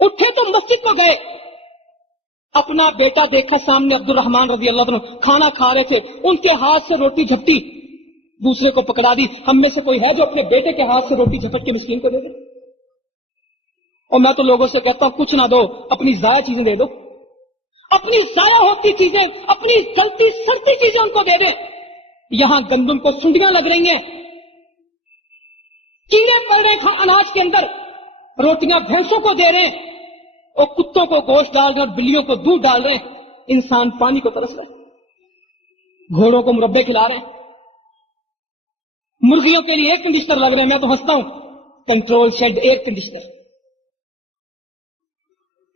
اٹھے تو مسجد کو گئے، اپنا بیٹا دیکھا سامنے عبد الرحمان رضی اللہ عنہ کھانا کھا رہے تھے، ان کے ہاتھ سے روٹی جھپٹی، دوسرے کو پکڑا دی. ہم میں سے کوئی ہے جو اپنے بیٹے کے ہاتھ سے روٹی جھپٹ کے مسکین کو دے دے؟ اور میں تو لوگوں سے کہتا ہوں کچھ نہ دو، اپنی ضائع چیزیں دے دو، اپنی ضائع ہوتی چیزیں، اپنی جلتی سڑتی چیزیں ان کو دے دیں. یہاں گندم کو سنڈیاں لگ رہی ہیں، کیڑے پڑ رہے ہیں اناج کے اندر، روٹیاں بھینسوں کو دے رہے ہیں اور کتوں کو گوشت ڈال رہے ہیں اور بلیوں کو دودھ ڈال رہے ہیں. انسان پانی کو ترس رہے ہیں، گھوڑوں کو مربے کھلا رہے ہیں، مرغیوں کے لیے ایئر کنڈیشنر لگ رہے ہیں. میں تو ہنستا ہوں، کنٹرول شیڈ ایئر کنڈیشنر،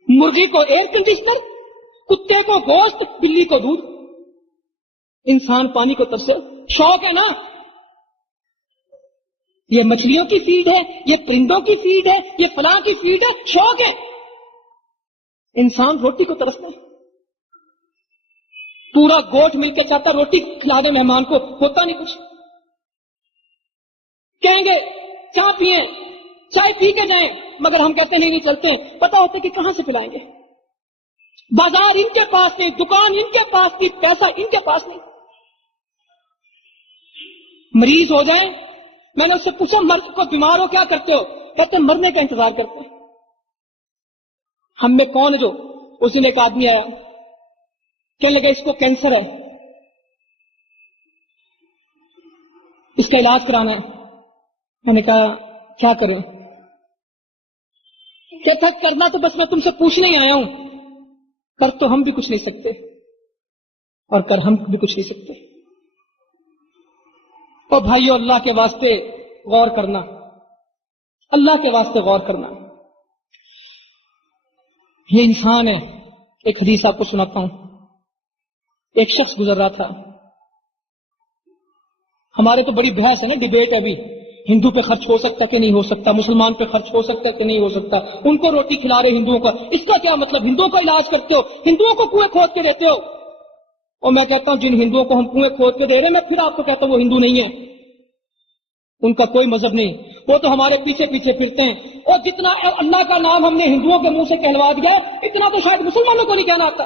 مرغی کو ایئر کنڈیشنر، کتے کو گوشت، بلی کو دودھ. انسان پانی کو ترسے. شوق ہے نا، یہ مچھلیوں کی فیڈ ہے، یہ پرندوں کی فیڈ ہے، یہ فلاں کی فیڈ ہے، شوق ہے. انسان روٹی کو ترستا ہے. پورا گوٹ مل کے چاہتا روٹی کھلا دے مہمان کو، ہوتا نہیں کچھ. کہیں گے چائے پیئیں، چائے پی کے جائیں، مگر ہم کہتے نہیں چلتے ہیں، پتا ہوتا کہ کہاں سے پلائیں گے. بازار ان کے پاس نہیں، دکان ان کے پاس نہیں، پیسہ ان کے پاس نہیں. مریض ہو جائیں، میں نے اس سے پوچھا مرد کو بیمار ہو کیا کرتے ہو؟ کہتے ہیں مرنے کا انتظار کرتے ہیں. ہم میں کون ہے جو اس دن ایک آدمی آیا کہنے لگا اس کو کینسر ہے، اس کا علاج کرانا ہے. میں نے کہا کیا کروں؟ کہتا کرنا تو بس میں تم سے پوچھنے ہی آیا ہوں، کر تو ہم بھی کچھ نہیں سکتے اور کر ہم بھی کچھ نہیں سکتے. اور بھائیو اللہ کے واسطے غور کرنا، اللہ کے واسطے غور کرنا. یہ انسان ہے. ایک حدیث آپ کو سناتا ہوں. ایک شخص گزر رہا تھا، ہمارے تو بڑی بحث ہے نا، ڈیبیٹ ہے ابھی، ہندو پہ خرچ ہو سکتا کہ نہیں ہو سکتا، مسلمان پہ خرچ ہو سکتا کہ نہیں ہو سکتا، ان کو روٹی کھلا رہے ہندوؤں کا، اس کا کیا مطلب؟ ہندوؤں کا علاج کرتے ہو، ہندوؤں کو کنویں کھود کے دیتے ہو. اور میں کہتا ہوں جن ہندوؤں کو ہم کنویں کھود کے دے رہے ہیں، میں پھر آپ کو کہتا ہوں وہ ہندو نہیں ہے، ان کا کوئی مذہب نہیں، وہ تو ہمارے پیچھے پیچھے پھرتے ہیں. اور جتنا اللہ کا نام ہم نے ہندوؤں کے منہ سے کہلوا دیا اتنا تو شاید مسلمانوں کو نہیں کہنا آتا.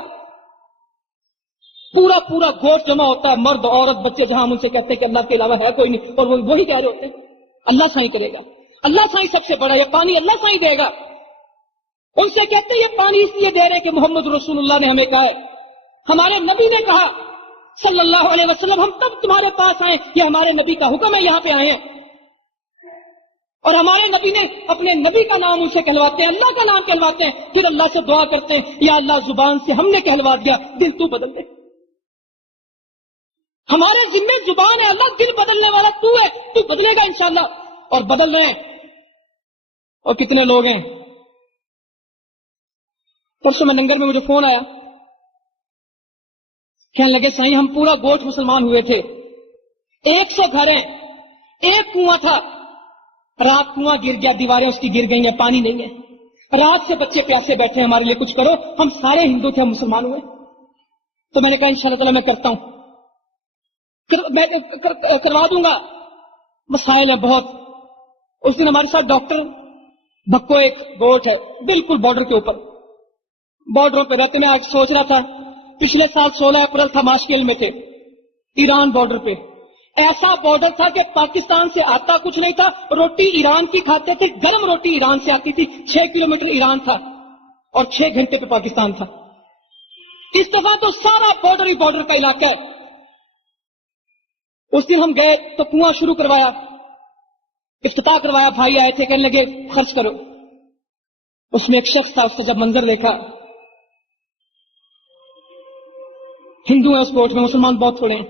پورا پورا گوشت جمع ہوتا ہے، مرد عورت بچے، جہاں ہم ان سے کہتے ہیں کہ اللہ کے علاوہ ہے کوئی نہیں، اور وہ وہی کہہ رہے ہوتے ہیں اللہ سائیں کرے گا، اللہ سائیں سب سے بڑا، یہ پانی اللہ سائیں دے گا. ان سے کہتے ہیں یہ پانی اس لیے دے رہے کہ محمد رسول اللہ نے ہمیں کہا ہے، ہمارے نبی نے کہا صلی اللہ علیہ وسلم، ہم تب تمہارے پاس آئے، یہ ہمارے نبی کا حکم ہے، یہاں پہ آئے ہیں. اور ہمارے نبی نے اپنے نبی کا نام ان سے کہلواتے ہیں، اللہ کا نام کہلواتے ہیں، پھر اللہ سے دعا کرتے ہیں یا اللہ زبان سے ہم نے کہلوا دیا، دل تو بدل دے. ہمارے ذمہ زبان ہے، اللہ دل بدلنے والا تو ہے، تو بدلے گا انشاءاللہ. اور بدل رہے ہیں. اور کتنے لوگ ہیں. پرسوں میں ننگر میں مجھے فون آیا، کہنے لگے سائیں ہم پورا گوٹ مسلمان ہوئے تھے، 100 گھر ہیں، ایک کنواں تھا، رات کنواں گر گیا، دیواریں اس کی گر گئی ہیں، پانی نہیں ہے، رات سے بچے پیاسے بیٹھے ہیں، ہمارے لیے کچھ کرو. ہم سارے ہندو تھے، ہم مسلمان ہوئے. تو میں نے کہا انشاءاللہ تعالیٰ میں کرتا ہوں، میں کروا دوں گا. مسائل ہے بہت. اس دن ہمارے ساتھ ڈاکٹر بھکو، ایک گوٹ ہے بالکل بارڈر کے اوپر، بارڈروں پہ رہتے. میں آج سوچ رہا تھا پچھلے سال 16 اپریل تھا، ماشکیل میں تھے، ایران بارڈر پہ. ایسا بارڈر تھا کہ پاکستان سے آتا کچھ نہیں تھا، روٹی ایران کی کھاتے تھے، گرم روٹی ایران سے آتی تھی. 6 کلومیٹر ایران تھا اور 6 گھنٹے پہ پاکستان تھا. اس دفعہ تو سارا بارڈر ہی بارڈر کا علاقہ ہے. اس دن ہم گئے تو کنواں شروع کروایا، افتتاح کروایا، بھائی آئے تھے، کہنے لگے خرچ کرو. اس میں ایک شخص تھا، اس نے جب منظر دیکھا، ہندو ہیں اس کوٹ میں، مسلمان بہت تھوڑے ہیں،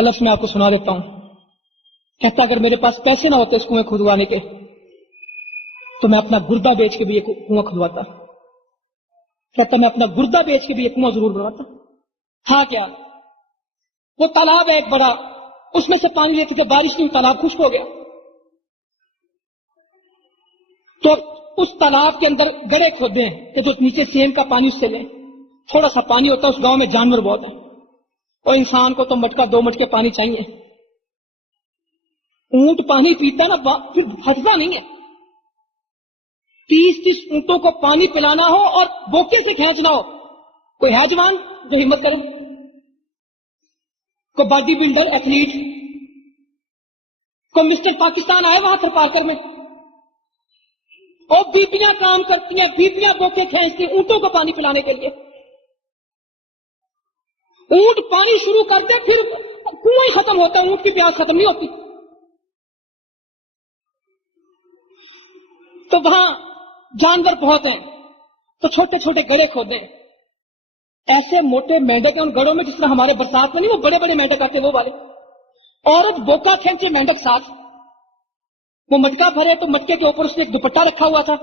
اس کا لفظ میں آپ کو سنا دیتا ہوں. کہتا اگر میرے پاس پیسے نہ ہوتے اس کنویں کھدوانے کے تو میں اپنا گردہ بیچ کے بھی یہ کنواں کھدواتا. کہتا میں اپنا گردہ بیچ کے بھی یہ کنواں ضرور بنواتا. تھا کیا؟ وہ تالاب ہے ایک بڑا, اس میں سے پانی لیتے تھے, بارش نہیں, تالاب خشک ہو گیا. تو اس تالاب کے اندر گڑھے کھودے ہیں کہ جو نیچے سین کا پانی اس سے لیں. تھوڑا سا پانی ہوتا ہے, اس گاؤں میں جانور بہت ہیں, اور انسان کو تو مٹکا 2 مٹکے پانی چاہیے. اونٹ پانی پیتا نا پھر ہٹتا نہیں ہے. 30 اونٹوں کو پانی پلانا ہو اور بوکے سے کھینچنا ہو, کوئی ہے جوان جو ہمت کرے؟ کوئی باڈی بلڈر ایتھلیٹ, کوئی مسٹر پاکستان آئے وہاں تھر پارکر میں, اور بیبیاں کام کرتی ہیں, بیبیاں بوکے کھینچتی ہیں اونٹوں کو پانی پلانے کے لیے. اونٹ پانی شروع کرتے پھر کنواں ہی ختم ہوتا ہے, اونٹ کی پیاس ختم نہیں ہوتی. تو وہاں جانور بہت ہیں, تو چھوٹے چھوٹے گڑھے کھودے ہیں. ایسے موٹے مینڈک ہیں ان گڑھوں میں, جس طرح ہمارے برسات میں نہیں وہ بڑے بڑے مینڈک آتے وہ والے. عورت بوکا کھینچے, مینڈک ساتھ. وہ مٹکا بھرے تو مٹکے کے اوپر اس نے ایک دوپٹہ رکھا ہوا تھا.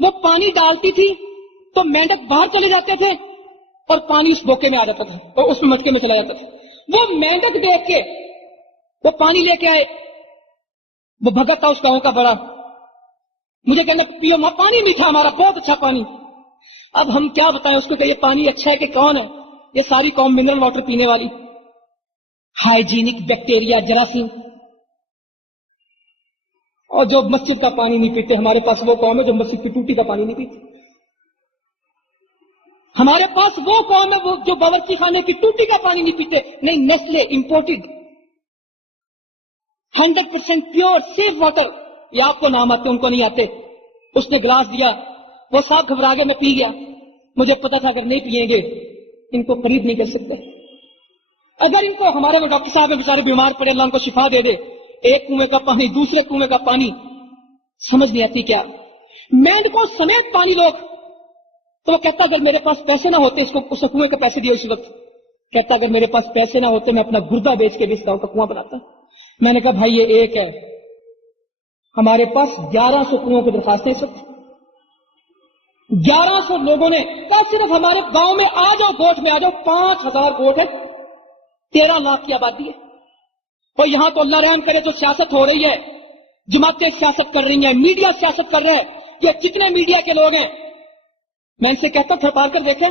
وہ پانی ڈالتی تھی تو مینڈک باہر چلے جاتے تھے اور پانی اس بوکے میں آ جاتا تھا اور اس میں مٹکے میں چلا جاتا تھا. وہ مینڈک دیکھ کے وہ پانی لے کے آئے. وہ بھگت تھا اس گاؤں کا بڑا, مجھے کہنا پیو ماں پانی میٹھا ہمارا, بہت اچھا پانی. اب ہم کیا بتائیں اس کو کہ یہ پانی اچھا ہے کہ کون ہے؟ یہ ساری قوم منرل واٹر پینے والی, ہائیجینک, بیکٹیریا, جراثیم. اور جو مسجد کا پانی نہیں پیتے, ہمارے پاس وہ قوم ہے جو مسجد کی ٹوٹی کا پانی نہیں پیتی. ہمارے پاس وہ قوم ہے وہ جو باورچی خانے کی ٹوٹی کا پانی نہیں پیتے. نہیں, Nestle imported 100% pure safe water, یہ آپ کو نام آتے ان کو نہیں آتے. اس نے گلاس دیا, وہ صاحب گھبرا گئے, میں پی گیا. مجھے پتا تھا اگر نہیں پیئیں گے ان کو خرید نہیں کر سکتے. اگر ان کو ہمارے میں ڈاکٹر صاحب بیچارے بیمار پڑے, اللہ ان کو شفا دے دے, ایک کنویں کا پانی دوسرے کنویں کا پانی, سمجھ نہیں آتی کیا. مینڈکوں سمیت پانی لوگ. تو وہ کہتا اگر میرے پاس پیسے نہ ہوتے, اس کو اس کنویں کے پیسے دیے اس وقت, کہتا اگر میرے پاس پیسے نہ ہوتے میں اپنا گردہ بیچ کے بھی اس گاؤں کا کنواں بناتا. میں نے کہا بھائی یہ ایک ہے, ہمارے پاس 1100 کنووں کی درخواستیں اس وقت. 1100 لوگوں نے کہا صرف ہمارے گاؤں میں آ جاؤ, گوٹھ میں آ جاؤ, 5000 گوٹھ ہے, 13 لاکھ کی آبادی ہے. اور یہاں تو اللہ رحم کرے جو سیاست ہو رہی ہے, جماعتیں سیاست کر رہی ہیں, میڈیا سیاست کر رہے ہیں, یہ جتنے میڈیا کے لوگ ہیں میں ان سے کہتا تھرپارکر دیکھیں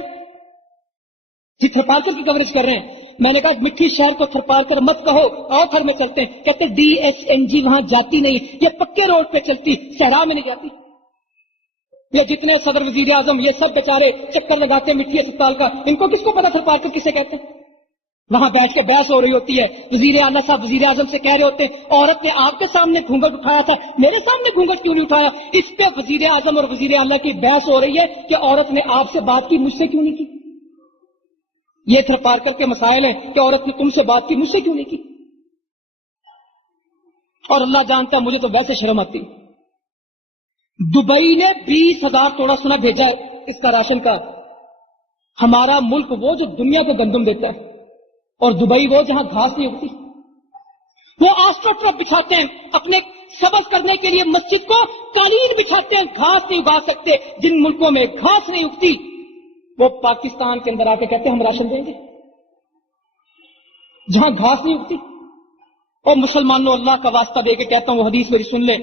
جی, تھرپارکر کی کوریج کر رہے ہیں. میں نے کہا مٹھی شہر کو تھرپارکر مت کہو, آؤ تھر میں چلتے ہیں. کہتے DSNG وہاں جاتی نہیں, یہ پکے روڈ پہ چلتی, صحرا میں نہیں جاتی. یہ جتنے صدر وزیر اعظم یہ سب بیچارے چکر لگاتے مٹی اسپتال کا, ان کو کس کو پتا تھرپارکر کسے کہتے ہیں؟ وہاں بیٹھ کے بحث ہو رہی ہوتی ہے, وزیر اعلیٰ صاحب وزیر اعظم سے کہہ رہے ہوتے ہیں عورت نے آپ کے سامنے گھونگھٹ اٹھایا تھا, میرے سامنے گھونگھٹ کیوں نہیں اٹھایا؟ اس پہ وزیر اعظم اور وزیر اعلیٰ کی بحث ہو رہی ہے کہ عورت نے آپ سے بات کی, مجھ سے کیوں نہیں کی. یہ تھرپارکر کے مسائل ہیں کہ عورت نے تم سے بات کی, مجھ سے کیوں نہیں کی. اور اللہ جانتا مجھے تو ویسے شرم آتی. دبئی نے 20,000 توڑا سنا بھیجا اس کا راشن کا. ہمارا ملک وہ جو دنیا کو گندم دیتا ہے, اور دبئی وہ جہاں گھاس نہیں اگتی. وہ آسٹروٹرف بچھاتے ہیں اپنے سبز کرنے کے لیے, مسجد کو قالین بچھاتے ہیں, گھاس نہیں اگا سکتے. جن ملکوں میں گھاس نہیں اگتی وہ پاکستان کے اندر آ کے کہتے ہیں ہم راشن دیں گے, جہاں گھاس نہیں اگتی. اور مسلمانوں اللہ کا واسطہ دے کے کہتا ہوں وہ حدیث میری سن لیں.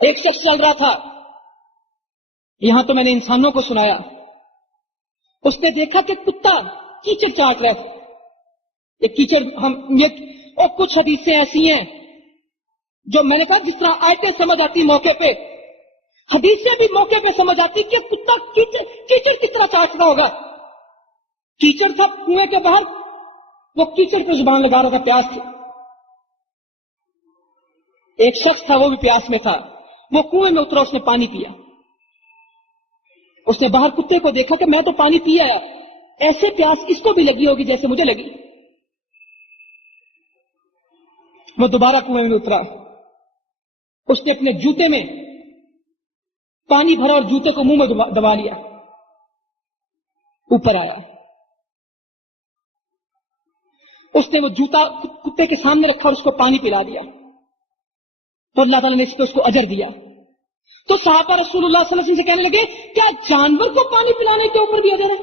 ایک شخص چل رہا تھا, یہاں تو میں نے انسانوں کو سنایا, اس نے دیکھا کہ کتا کیچڑ چاٹ رہا ہے. یہ کیچڑ اور کچھ حدیثیں ایسی ہیں جو میں نے کہا جس طرح آیتیں سمجھ آتی موقع پہ, حدیثیں بھی موقع پہ سمجھ آتی کہ کتا کیچڑ کس طرح چاٹتا ہوگا. کیچڑ تھا کنویں کے باہر, وہ کیچڑ پہ زبان لگا رہا تھا, پیاس سے. ایک شخص تھا وہ بھی پیاس میں تھا, وہ کنویں میں اترا, اس نے پانی پیا. اس نے باہر کتے کو دیکھا کہ میں تو پانی پی آیا, ایسے پیاس اس کو بھی لگی ہوگی جیسے مجھے لگی. وہ دوبارہ کنویں میں اترا, اس نے اپنے جوتے میں پانی بھرا اور جوتے کو منہ میں دبا لیا, اوپر آیا. اس نے وہ جوتا کتے کے سامنے رکھا اور اس کو پانی پلا دیا، تو اللہ تعالیٰ نے اس پہ اس کو اجر دیا. تو صحابہ رسول اللہ صلی اللہ علیہ وسلم سے کہنے لگے کیا جانور کو پانی پلانے کے اوپر بھی اجر ہے؟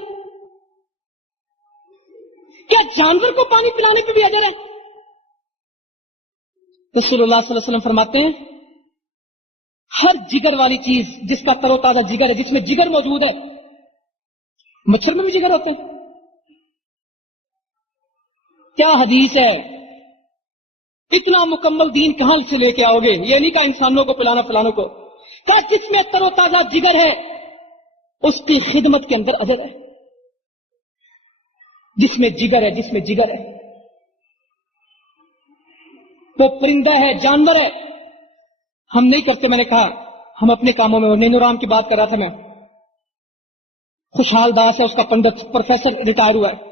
کیا جانور کو پانی پلانے پہ بھی اجر ہے؟ رسول اللہ صلی اللہ علیہ وسلم فرماتے ہیں ہر جگر والی چیز جس کا تر و تازہ جگر ہے، جس میں جگر موجود ہے، مچھر میں بھی جگر ہوتے ہیں. کیا حدیث ہے، اتنا مکمل دین کہاں سے لے کے آؤ گے؟ یہ نہیں کہا انسانوں کو پلانا فلانوں کو، کہا جس میں تر و تازہ جگر ہے اس کی خدمت کے اندر اجر ہے. جس میں جگر ہے، جس میں جگر ہے، وہ پرندہ ہے، جانور ہے. ہم نہیں کرتے، میں نے کہا ہم اپنے کاموں میں، نینورام کی بات کر رہا تھا میں، خوشحال داس ہے اس کا پنڈت پروفیسر ریٹائر ہوا ہے،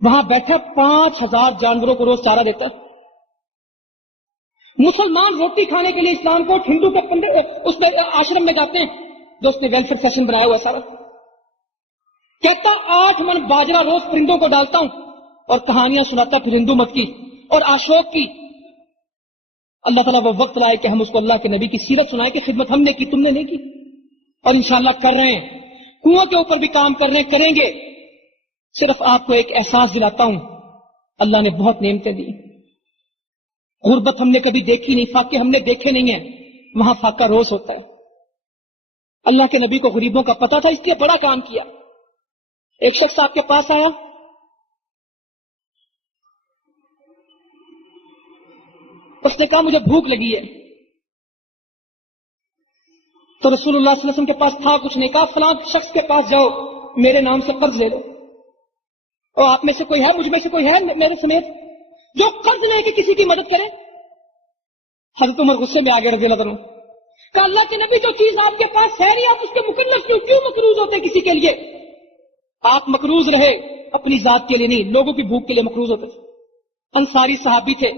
وہاں بیٹھا 5000 جانوروں کو روز چارہ دیتا ہے. مسلمان روٹی کھانے کے لیے اسلام کو ہندو کے پنڈت اس میں آشرم میں جاتے ہیں، جو اس نے ویلفیئر سیشن بنایا ہوا سارا، کہتا 8 من باجرہ روز پرندوں کو ڈالتا ہوں اور کہانیاں سناتا پھر ہندو مت کی اور اشوک کی. اللہ تعالیٰ وہ وقت لائے کہ ہم اس کو اللہ کے نبی کی سیرت سنائیں کہ خدمت ہم نے کی، تم نے نہیں کی، اور انشاءاللہ کر رہے ہیں. کنووں کے اوپر بھی کام کر رہے ہیں، کریں گے. صرف آپ کو ایک احساس دلاتا ہوں، اللہ نے بہت نعمتیں دی. غربت ہم نے کبھی دیکھی نہیں، فاقے ہم نے دیکھے نہیں ہیں، وہاں فاقہ روز ہوتا ہے. اللہ کے نبی کو غریبوں کا پتہ تھا، اس لیے بڑا کام کیا. ایک شخص آپ کے پاس آیا، اس نے کہا مجھے بھوک لگی ہے. تو رسول اللہ صلی اللہ علیہ وسلم کے پاس تھا کچھ نہیں، کہا فلاں شخص کے پاس جاؤ، میرے نام سے قرض لے لو. اور آپ میں سے کوئی ہے، مجھ میں سے کوئی ہے میرے سمیت جو قرض لے کے کسی کی مدد کرے؟ حضرت عمر غصے میں آ گئے رضی اللہ عنہ، کہ اللہ کے نبی جو چیز آپ کے پاس ہے نہیں، آپ اس کے مکلف کیوں مقروض ہوتے کسی کے لیے؟ آپ مقروض رہے اپنی ذات کے لیے نہیں، لوگوں کی بھوک کے لیے مقروض ہوتے. انصاری صحابی تھے،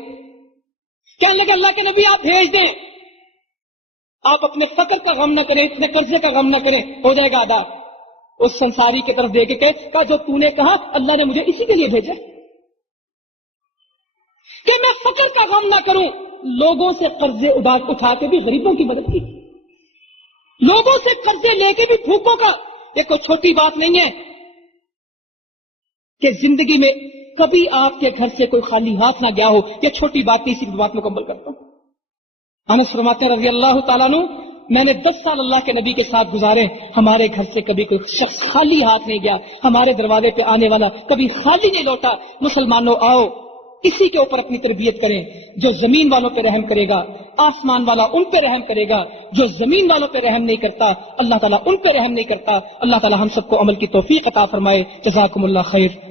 کہنے لگے اللہ کے نبی آپ بھیج دیں، آپ اپنے فقر کا غم نہ کریں، اپنے قرضے کا غم نہ کریں، ہو جائے گا ادا. اس انصاری کی طرف دیکھ کے کہا جو تو نے کہا اللہ نے مجھے اسی کے لیے بھیجا کہ میں فقر کا غم نہ کروں. لوگوں سے قرضے اٹھا کے بھی غریبوں کی مدد کی، لوگوں سے قرضے لے کے بھی بھوکوں کا. یہ کوئی چھوٹی بات نہیں ہے کہ زندگی میں کبھی آپ کے گھر سے کوئی خالی ہاتھ نہ گیا ہو. یہ چھوٹی بات نہیں، صرف بات مکمل کرتا ہوں. انس فرماتے ہیں رضی اللہ تعالیٰ عنہ، میں نے 10 سال اللہ کے نبی کے ساتھ گزارے، ہمارے گھر سے کبھی کوئی شخص خالی ہاتھ نہیں گیا، ہمارے دروازے پہ آنے والا کبھی خالی نہیں لوٹا. مسلمانوں آؤ، اسی کے اوپر اپنی تربیت کریں. جو زمین والوں پہ رحم کرے گا آسمان والا ان پہ رحم کرے گا، جو زمین والوں پہ رحم نہیں کرتا اللہ تعالیٰ ان پہ رحم نہیں کرتا. اللہ تعالیٰ ہم سب کو عمل کی توفیق عطا فرمائے. جزاکم اللہ خیر.